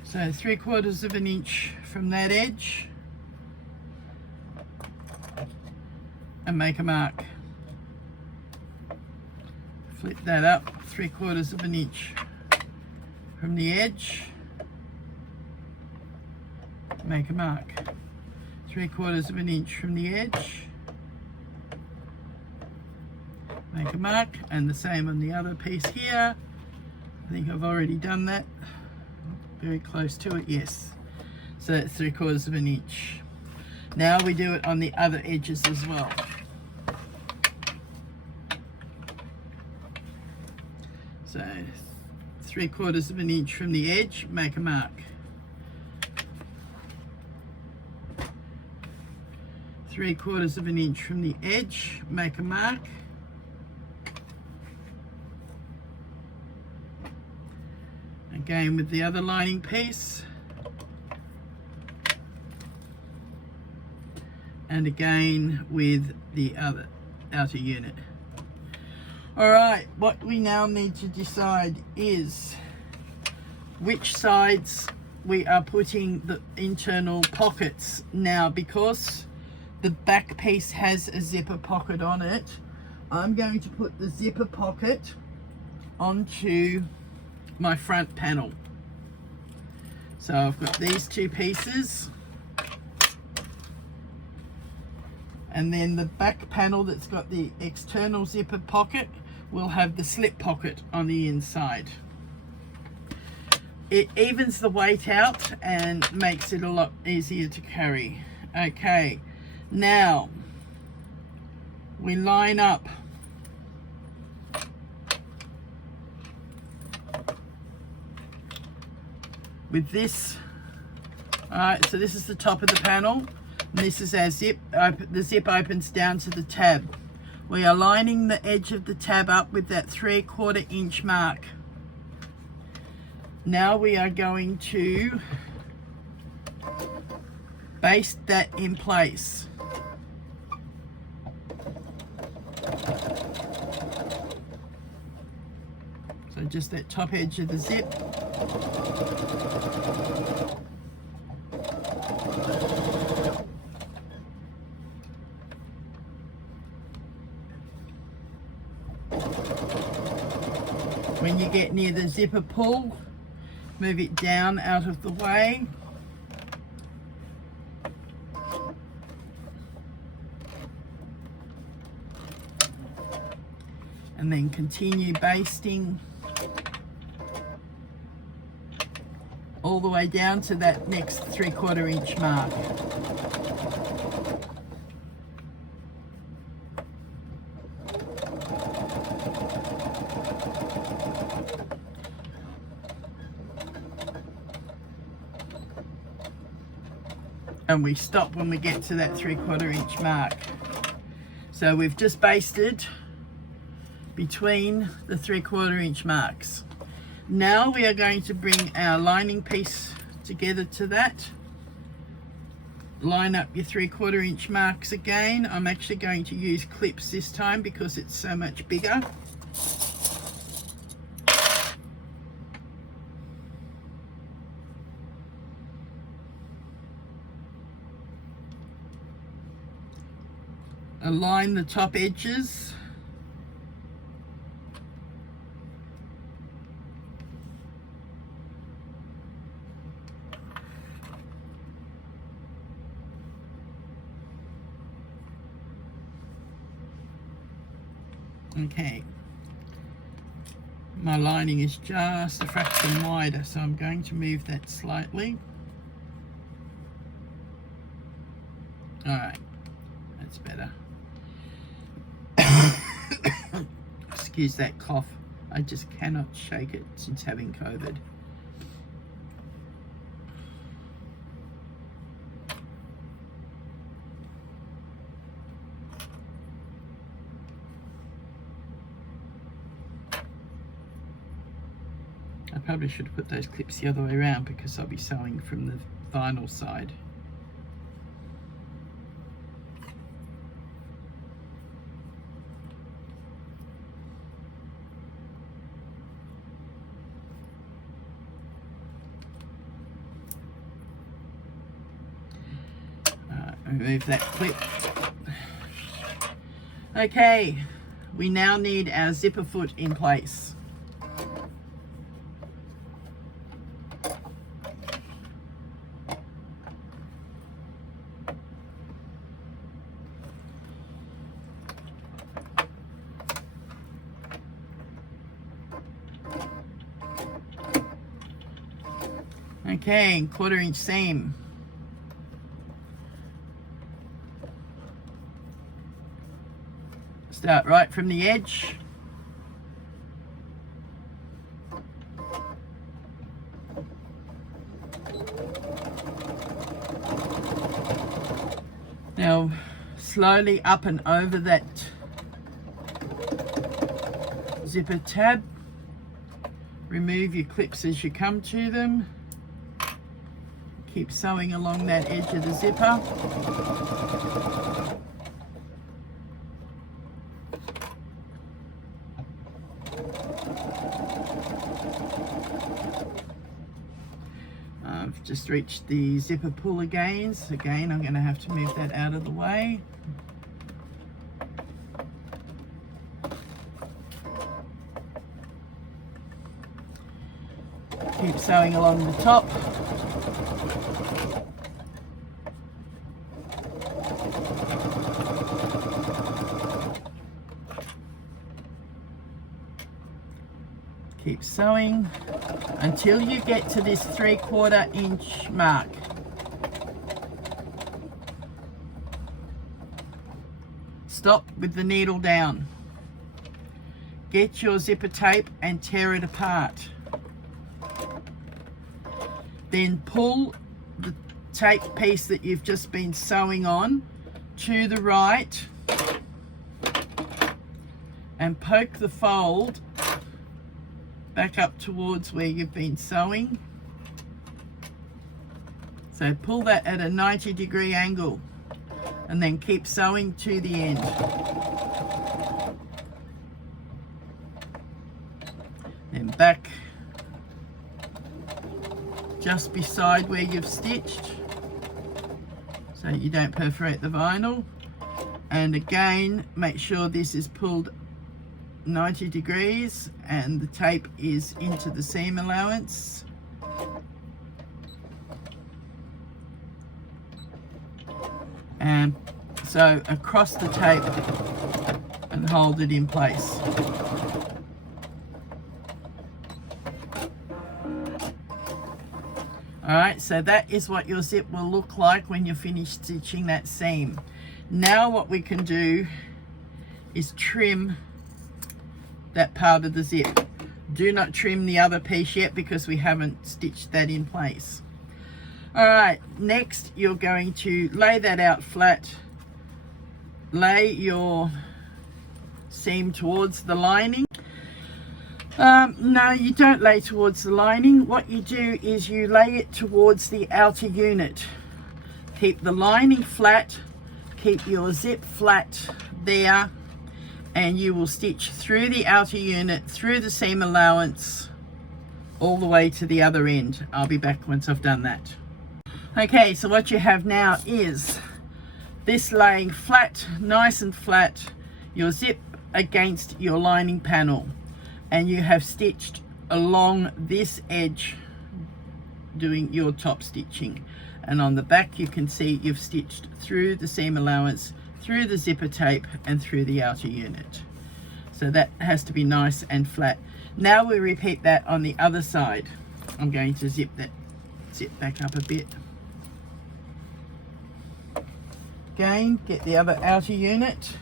So 3/4 of an inch from that edge and make a mark. Flip that up, 3/4 of an inch from the edge, make a mark. 3/4 of an inch from the edge, make a mark, and the same on the other piece here. I think I've already done that. Very close to it, yes. So that's 3/4 of an inch. Now we do it on the other edges as well. So 3/4 of an inch from the edge, make a mark. 3/4 of an inch from the edge, make a mark. Again with the other lining piece. And again with the other outer unit. Alright, what we now need to decide is which sides we are putting the internal pockets. Now, because the back piece has a zipper pocket on it, I'm going to put the zipper pocket onto my front panel. So I've got these 2 pieces, and then the back panel that's got the external zipper pocket will have the slip pocket on the inside. It evens the weight out and makes it a lot easier to carry. Okay, now we line up with this. Alright, so this is the top of the panel, and this is our zip. The zip opens down to the tab. We are lining the edge of the tab up with that 3/4 inch mark. Now we are going to baste that in place. So just that top edge of the zip. When you get near the zipper pull, move it down out of the way. And then continue basting all the way down to that next 3/4 inch mark. And we stop when we get to that 3/4 inch mark. So we've just basted between the 3/4 inch marks. Now we are going to bring our lining piece together to that. Line up your 3/4 inch marks again. I'm actually going to use clips this time because it's so much bigger. Align the top edges. Okay, my lining is just a fraction wider, so I'm going to move that slightly. All right, that's better. Excuse that cough. I just cannot shake it since having COVID. I probably should have put those clips the other way around because I'll be sewing from the vinyl side. Remove that clip. Okay, we now need our zipper foot in place. Okay, 1/4 inch seam. Start right from the edge. Now slowly up and over that zipper tab. Remove your clips as you come to them. Keep sewing along that edge of the zipper. I've just reached the zipper pull again, so again I'm going to have to move that out of the way. Keep sewing along the top. Keep sewing until you get to this 3/4 inch mark. Stop with the needle down. Get your zipper tape and tear it apart. Then pull the tape piece that you've just been sewing on to the right and poke the fold back up towards where you've been sewing. So pull that at a 90-degree angle and then keep sewing to the end. Then back just beside where you've stitched so you don't perforate the vinyl. And again, make sure this is pulled 90 degrees and the tape is into the seam allowance. And so across the tape and hold it in place. Alright, so that is what your zip will look like when you're finished stitching that seam. Now what we can do is trim that part of the zip. Do not trim the other piece yet because we haven't stitched that in place. Alright, next you're going to lay that out flat. Lay your seam towards the lining. No, you don't lay towards the lining. What you do is you lay it towards the outer unit. Keep the lining flat, keep your zip flat there, and you will stitch through the outer unit, through the seam allowance, all the way to the other end. I'll be back once I've done that. Okay, so what you have now is this laying flat, nice and flat, your zip against your lining panel, and you have stitched along this edge doing your top stitching. And on the back you can see you've stitched through the seam allowance, through the zipper tape and through the outer unit. So that has to be nice and flat. Now we repeat that on the other side. I'm going to zip back up a bit. Again, get the other outer unit.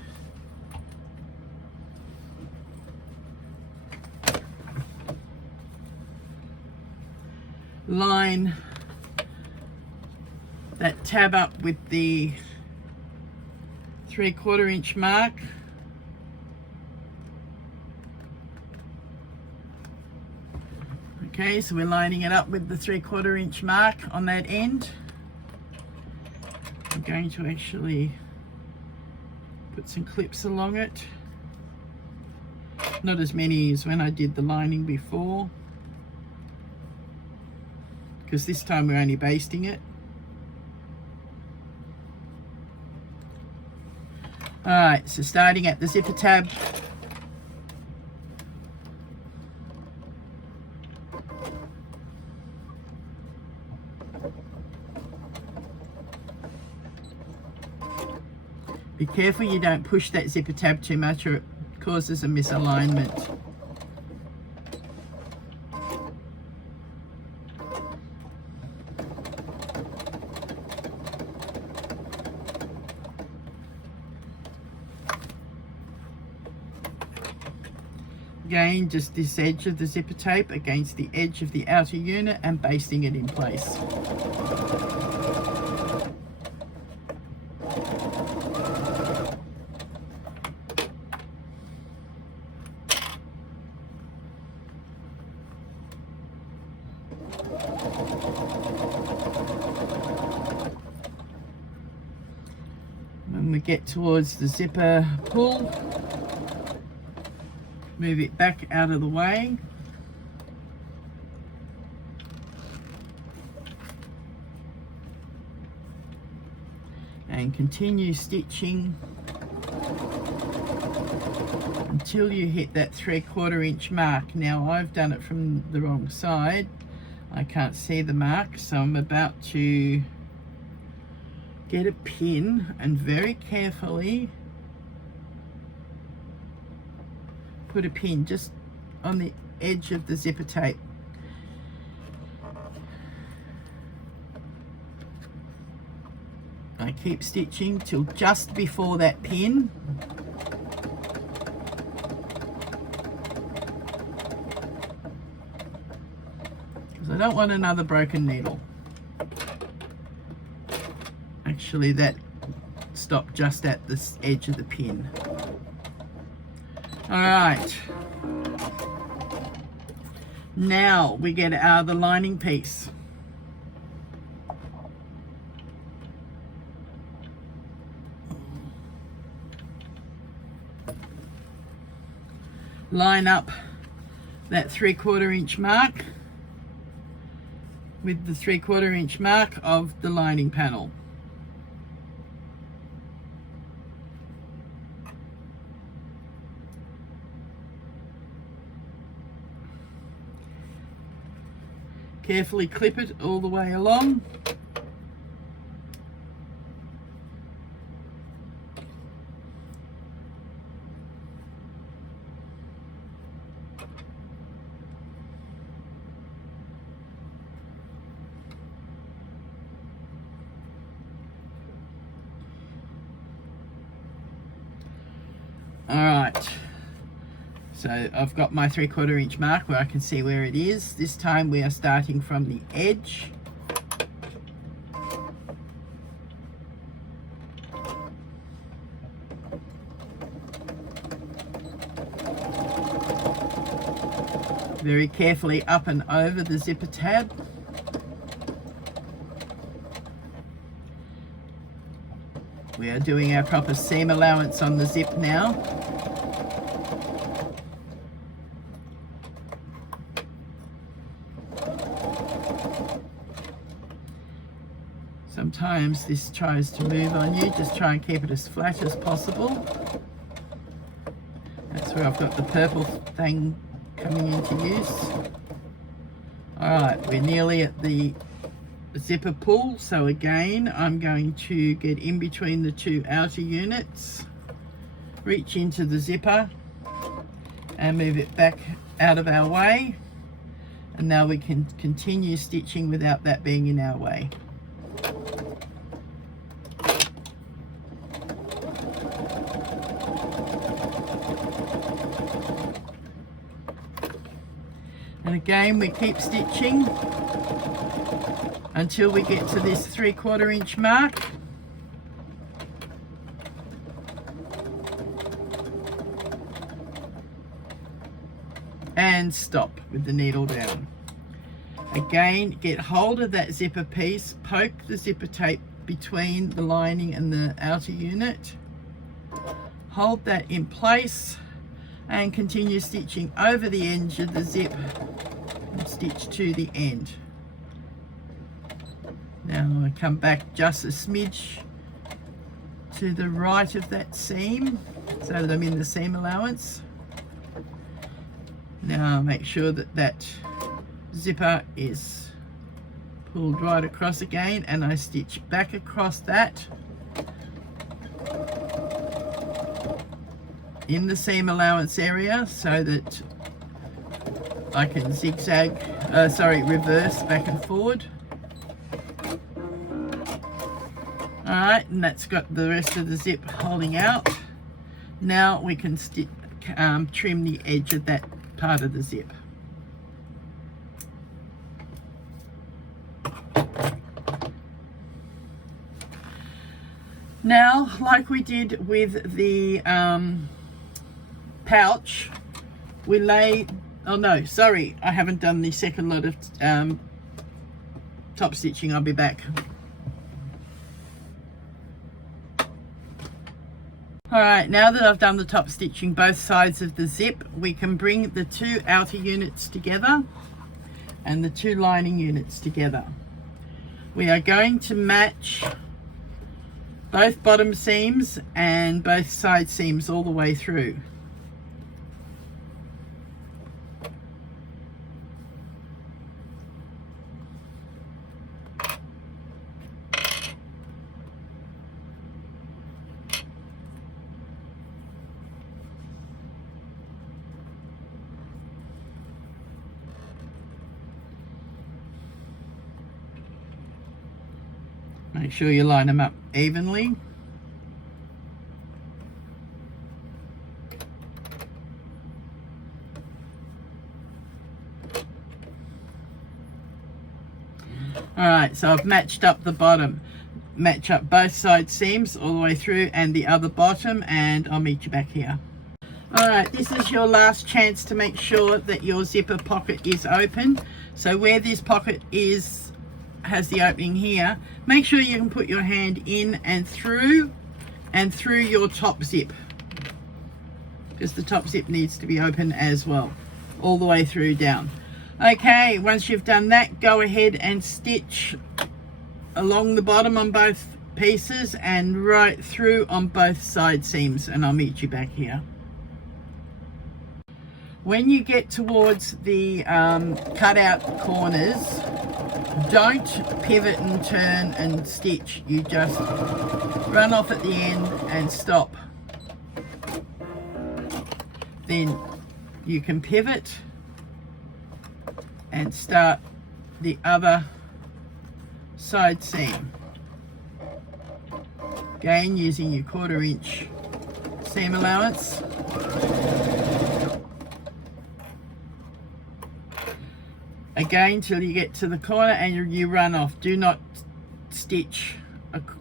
Line that tab up with the 3/4 inch mark. Okay, so we're lining it up with the 3/4 inch mark on that end. I'm going to actually put some clips along it. Not as many as when I did the lining before, because this time we're only basting it. Alright, so starting at the zipper tab, be careful you don't push that zipper tab too much or it causes a misalignment. Again, just this edge of the zipper tape against the edge of the outer unit and basting it in place. When we get towards the zipper pull, move it back out of the way. And continue stitching until you hit that 3/4 inch mark. Now I've done it from the wrong side. I can't see the mark, so I'm about to get a pin and very carefully put a pin just on the edge of the zipper tape. I keep stitching till just before that pin. Because I don't want another broken needle. Actually, that stopped just at this edge of the pin. All right. Now we get the lining piece. Line up that 3/4 inch mark with the 3/4 inch mark of the lining panel. Carefully clip it all the way along. All right, so I've got my 3/4 inch mark where I can see where it is. This time we are starting from the edge. Very carefully up and over the zipper tab. We are doing our proper seam allowance on the zip now. Sometimes this tries to move on you. Just try and keep it as flat as possible. That's where I've got the purple thing coming into use. Alright, we're nearly at the zipper pull, so again I'm going to get in between the two outer units, reach into the zipper and move it back out of our way, and now we can continue stitching without that being in our way. And again we keep stitching until we get to this 3/4 inch mark. And stop with the needle down. Again, get hold of that zipper piece, poke the zipper tape between the lining and the outer unit, hold that in place and continue stitching over the edge of the zip and stitch to the end. Now I come back just a smidge to the right of that seam so that I'm in the seam allowance. Now make sure that that zipper is pulled right across again, and I stitch back across that in the seam allowance area so that I can zigzag, reverse back and forward. Alright, and that's got the rest of the zip holding out. Now we can trim the edge of that part of the zip. Now, like we did with the pouch, we lay, oh no, sorry, I haven't done the second lot of top stitching. I'll be back. Alright, now that I've done the top stitching both sides of the zip, we can bring the two outer units together and the two lining units together. We are going to match both bottom seams and both side seams all the way through. Make sure you line them up evenly. Alright, so I've matched up the bottom. Match up both side seams all the way through and the other bottom, and I'll meet you back here. Alright, this is your last chance to make sure that your zipper pocket is open. So where this pocket has the opening here, make sure you can put your hand in and through your top zip, because the top zip needs to be open as well, all the way through down. Okay, once you've done that, go ahead and stitch along the bottom on both pieces and right through on both side seams, and I'll meet you back here. When you get towards the cutout corners, don't pivot and turn and stitch. You just run off at the end and stop. Then you can pivot and start the other side seam. Again, using your 1/4 inch seam allowance. Again, till you get to the corner and you run off. Do not stitch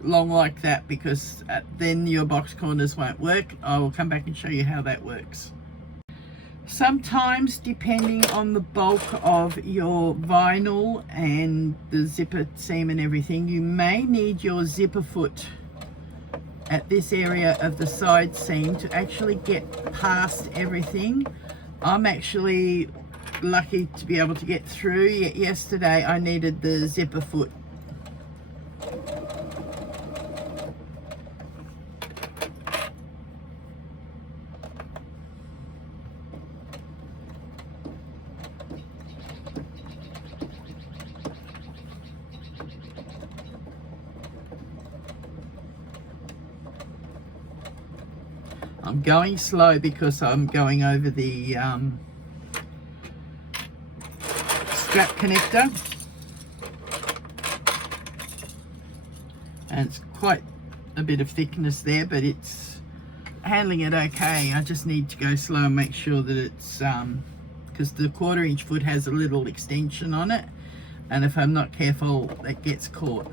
along like that, because then your box corners won't work. I will come back and show you how that works. Sometimes, depending on the bulk of your vinyl and the zipper seam and everything, you may need your zipper foot at this area of the side seam to actually get past everything. I'm actually lucky to be able to get through. Yet yesterday I needed the zipper foot. I'm going slow because I'm going over the strap connector, and it's quite a bit of thickness there, but it's handling it okay. I just need to go slow and make sure that it's because the 1/4 inch foot has a little extension on it, and if I'm not careful, it gets caught.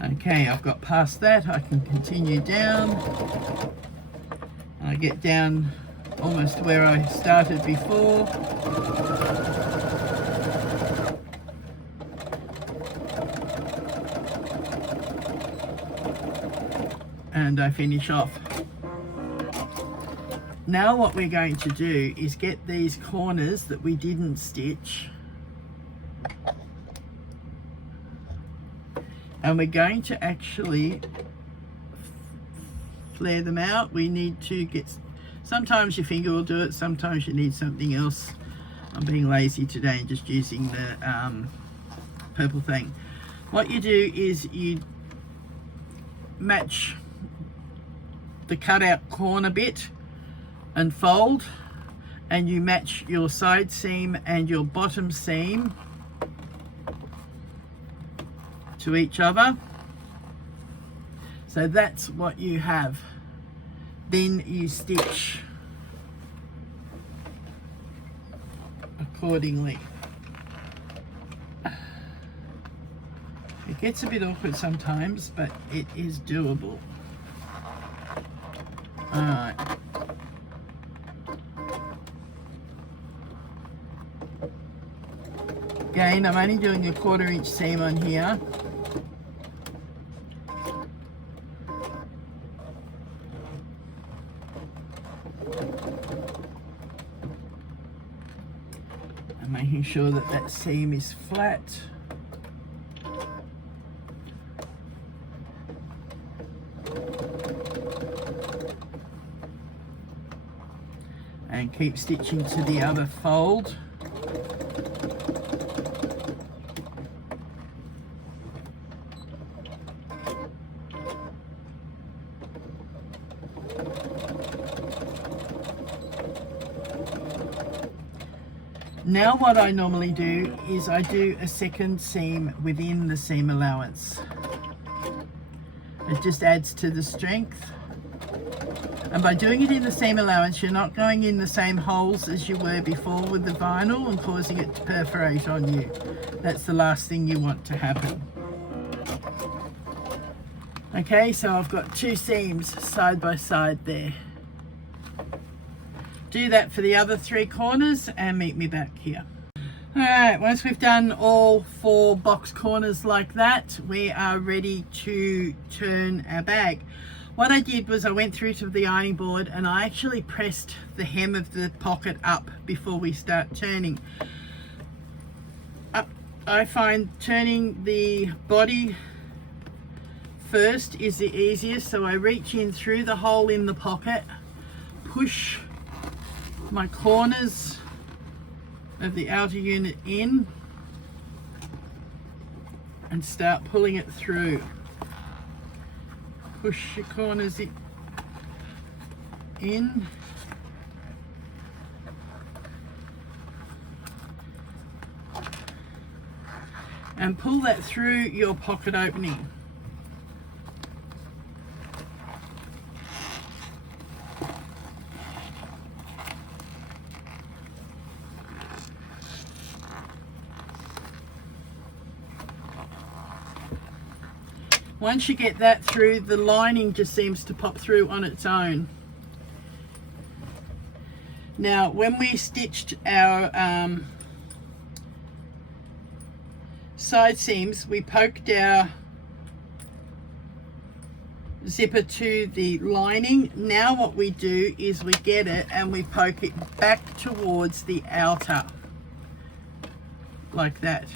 Okay, I've got past that. I can continue down. I get down almost where I started before. And I finish off. Now what we're going to do is get these corners that we didn't stitch, and we're going to actually flare them out. We need to get, sometimes your finger will do it, sometimes you need something else. I'm being lazy today and just using the purple thing. What you do is you match the cutout corner bit and fold, and you match your side seam and your bottom seam to each other. So that's what you have. Then you stitch accordingly. It gets a bit awkward sometimes, but it is doable. Alright. Again, I'm only doing a 1/4 inch seam on here. And making sure that that seam is flat. And keep stitching to the other fold. Now what I normally do is I do a second seam within the seam allowance. It just adds to the strength. And by doing it in the seam allowance, you're not going in the same holes as you were before with the vinyl and causing it to perforate on you. That's the last thing you want to happen. Okay, so I've got 2 seams side by side there. Do that for the other 3 corners and meet me back here. Alright, once we've done all 4 box corners like that, we are ready to turn our bag. What I did was I went through to the ironing board and I actually pressed the hem of the pocket up before we start turning. I find turning the body first is the easiest, so I reach in through the hole in the pocket, push my corners of the outer unit in and start pulling it through. Push your corners in and pull that through your pocket opening. Once you get that through, the lining just seems to pop through on its own. Now, when we stitched our side seams, we poked our zipper to the lining. Now what we do is we get it and we poke it back towards the outer, like that,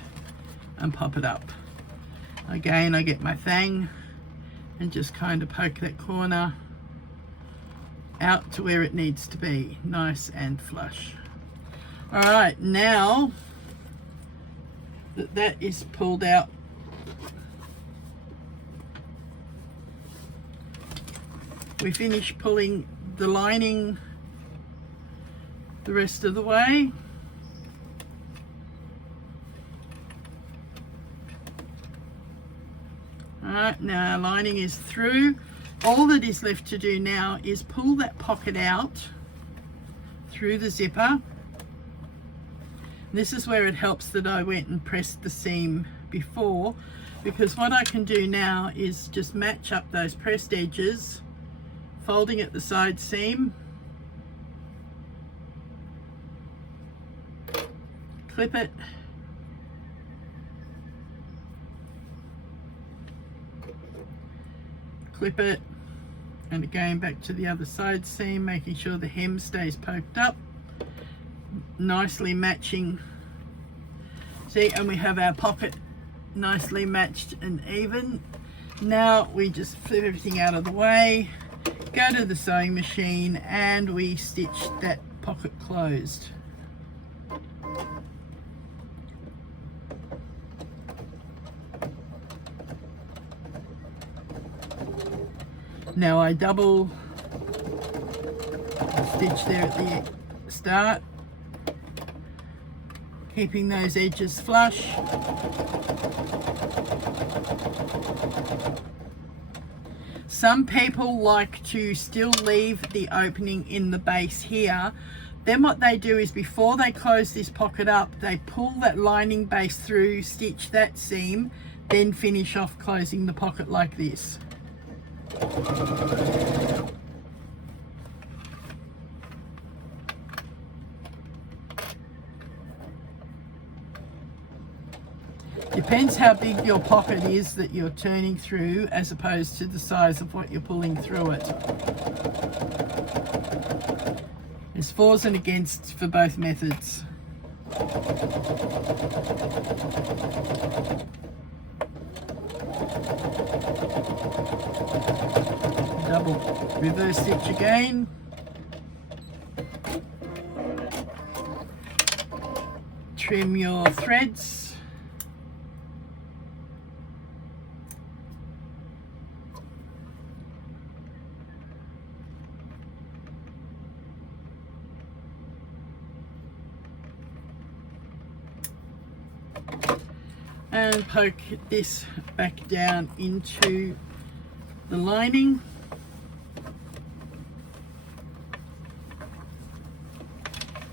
and pop it up. Again, I get my thang and just kind of poke that corner out to where it needs to be, nice and flush. All right, now that that is pulled out, we finish pulling the lining the rest of the way. Alright, now our lining is through. All that is left to do now is pull that pocket out through the zipper. This is where it helps that I went and pressed the seam before, because what I can do now is just match up those pressed edges, folding at the side seam, clip it, clip it, and again back to the other side seam, making sure the hem stays poked up, nicely matching. See, and we have our pocket nicely matched and even. Now we just flip everything out of the way, go to the sewing machine, and we stitch that pocket closed. Now I double stitch there at the start, keeping those edges flush. Some people like to still leave the opening in the base here. Then what they do is, before they close this pocket up, they pull that lining base through, stitch that seam, then finish off closing the pocket like this. Depends how big your pocket is that you're turning through, as opposed to the size of what you're pulling through it. There's fors and againsts for both methods. Double reverse stitch again. Trim your threads. poke this back down into the lining.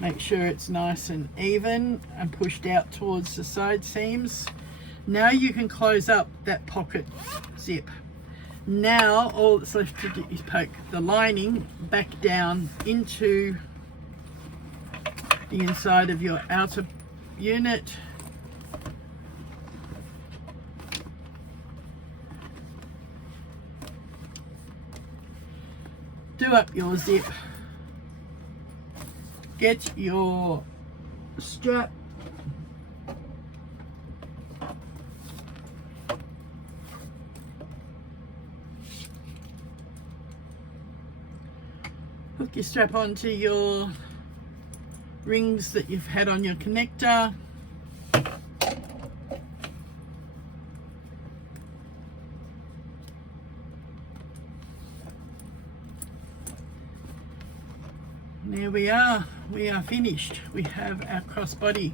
Make sure it's nice and even and pushed out towards the side seams. Now you can close up that pocket zip. Now all that's left to do is poke the lining back down into the inside of your outer unit. Do up your zip. Get your strap. Hook your strap onto your rings that you've had on your connector. There we are finished. We have our crossbody.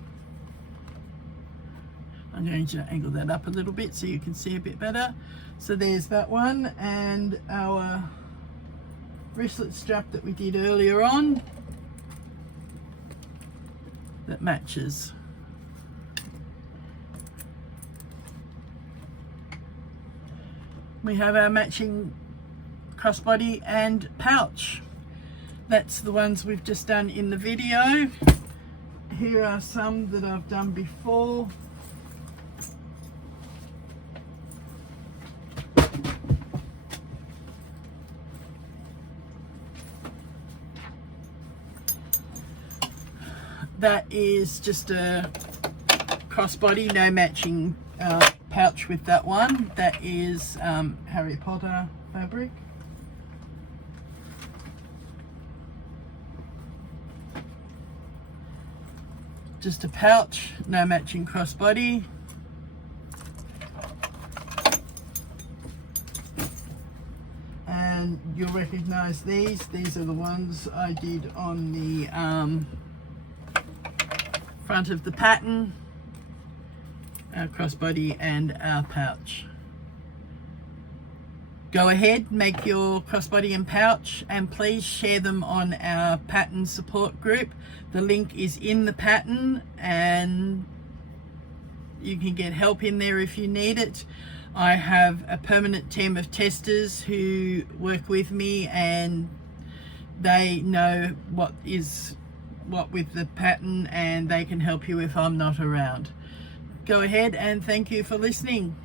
I'm going to angle that up a little bit so you can see a bit better. So there's that one, and our wristlet strap that we did earlier on that matches. We have our matching crossbody and pouch. That's the ones we've just done in the video. Here are some that I've done before. That is just a crossbody, no matching pouch with that one. That is Harry Potter fabric. Just a pouch, no matching crossbody. And you'll recognize these. These are the ones I did on the front of the pattern. Our crossbody and our pouch. Go ahead, make your crossbody and pouch, and please share them on our pattern support group. The link is in the pattern and you can get help in there if you need it. I have a permanent team of testers who work with me, and they know what with the pattern, and they can help you if I'm not around. Go ahead, and thank you for listening.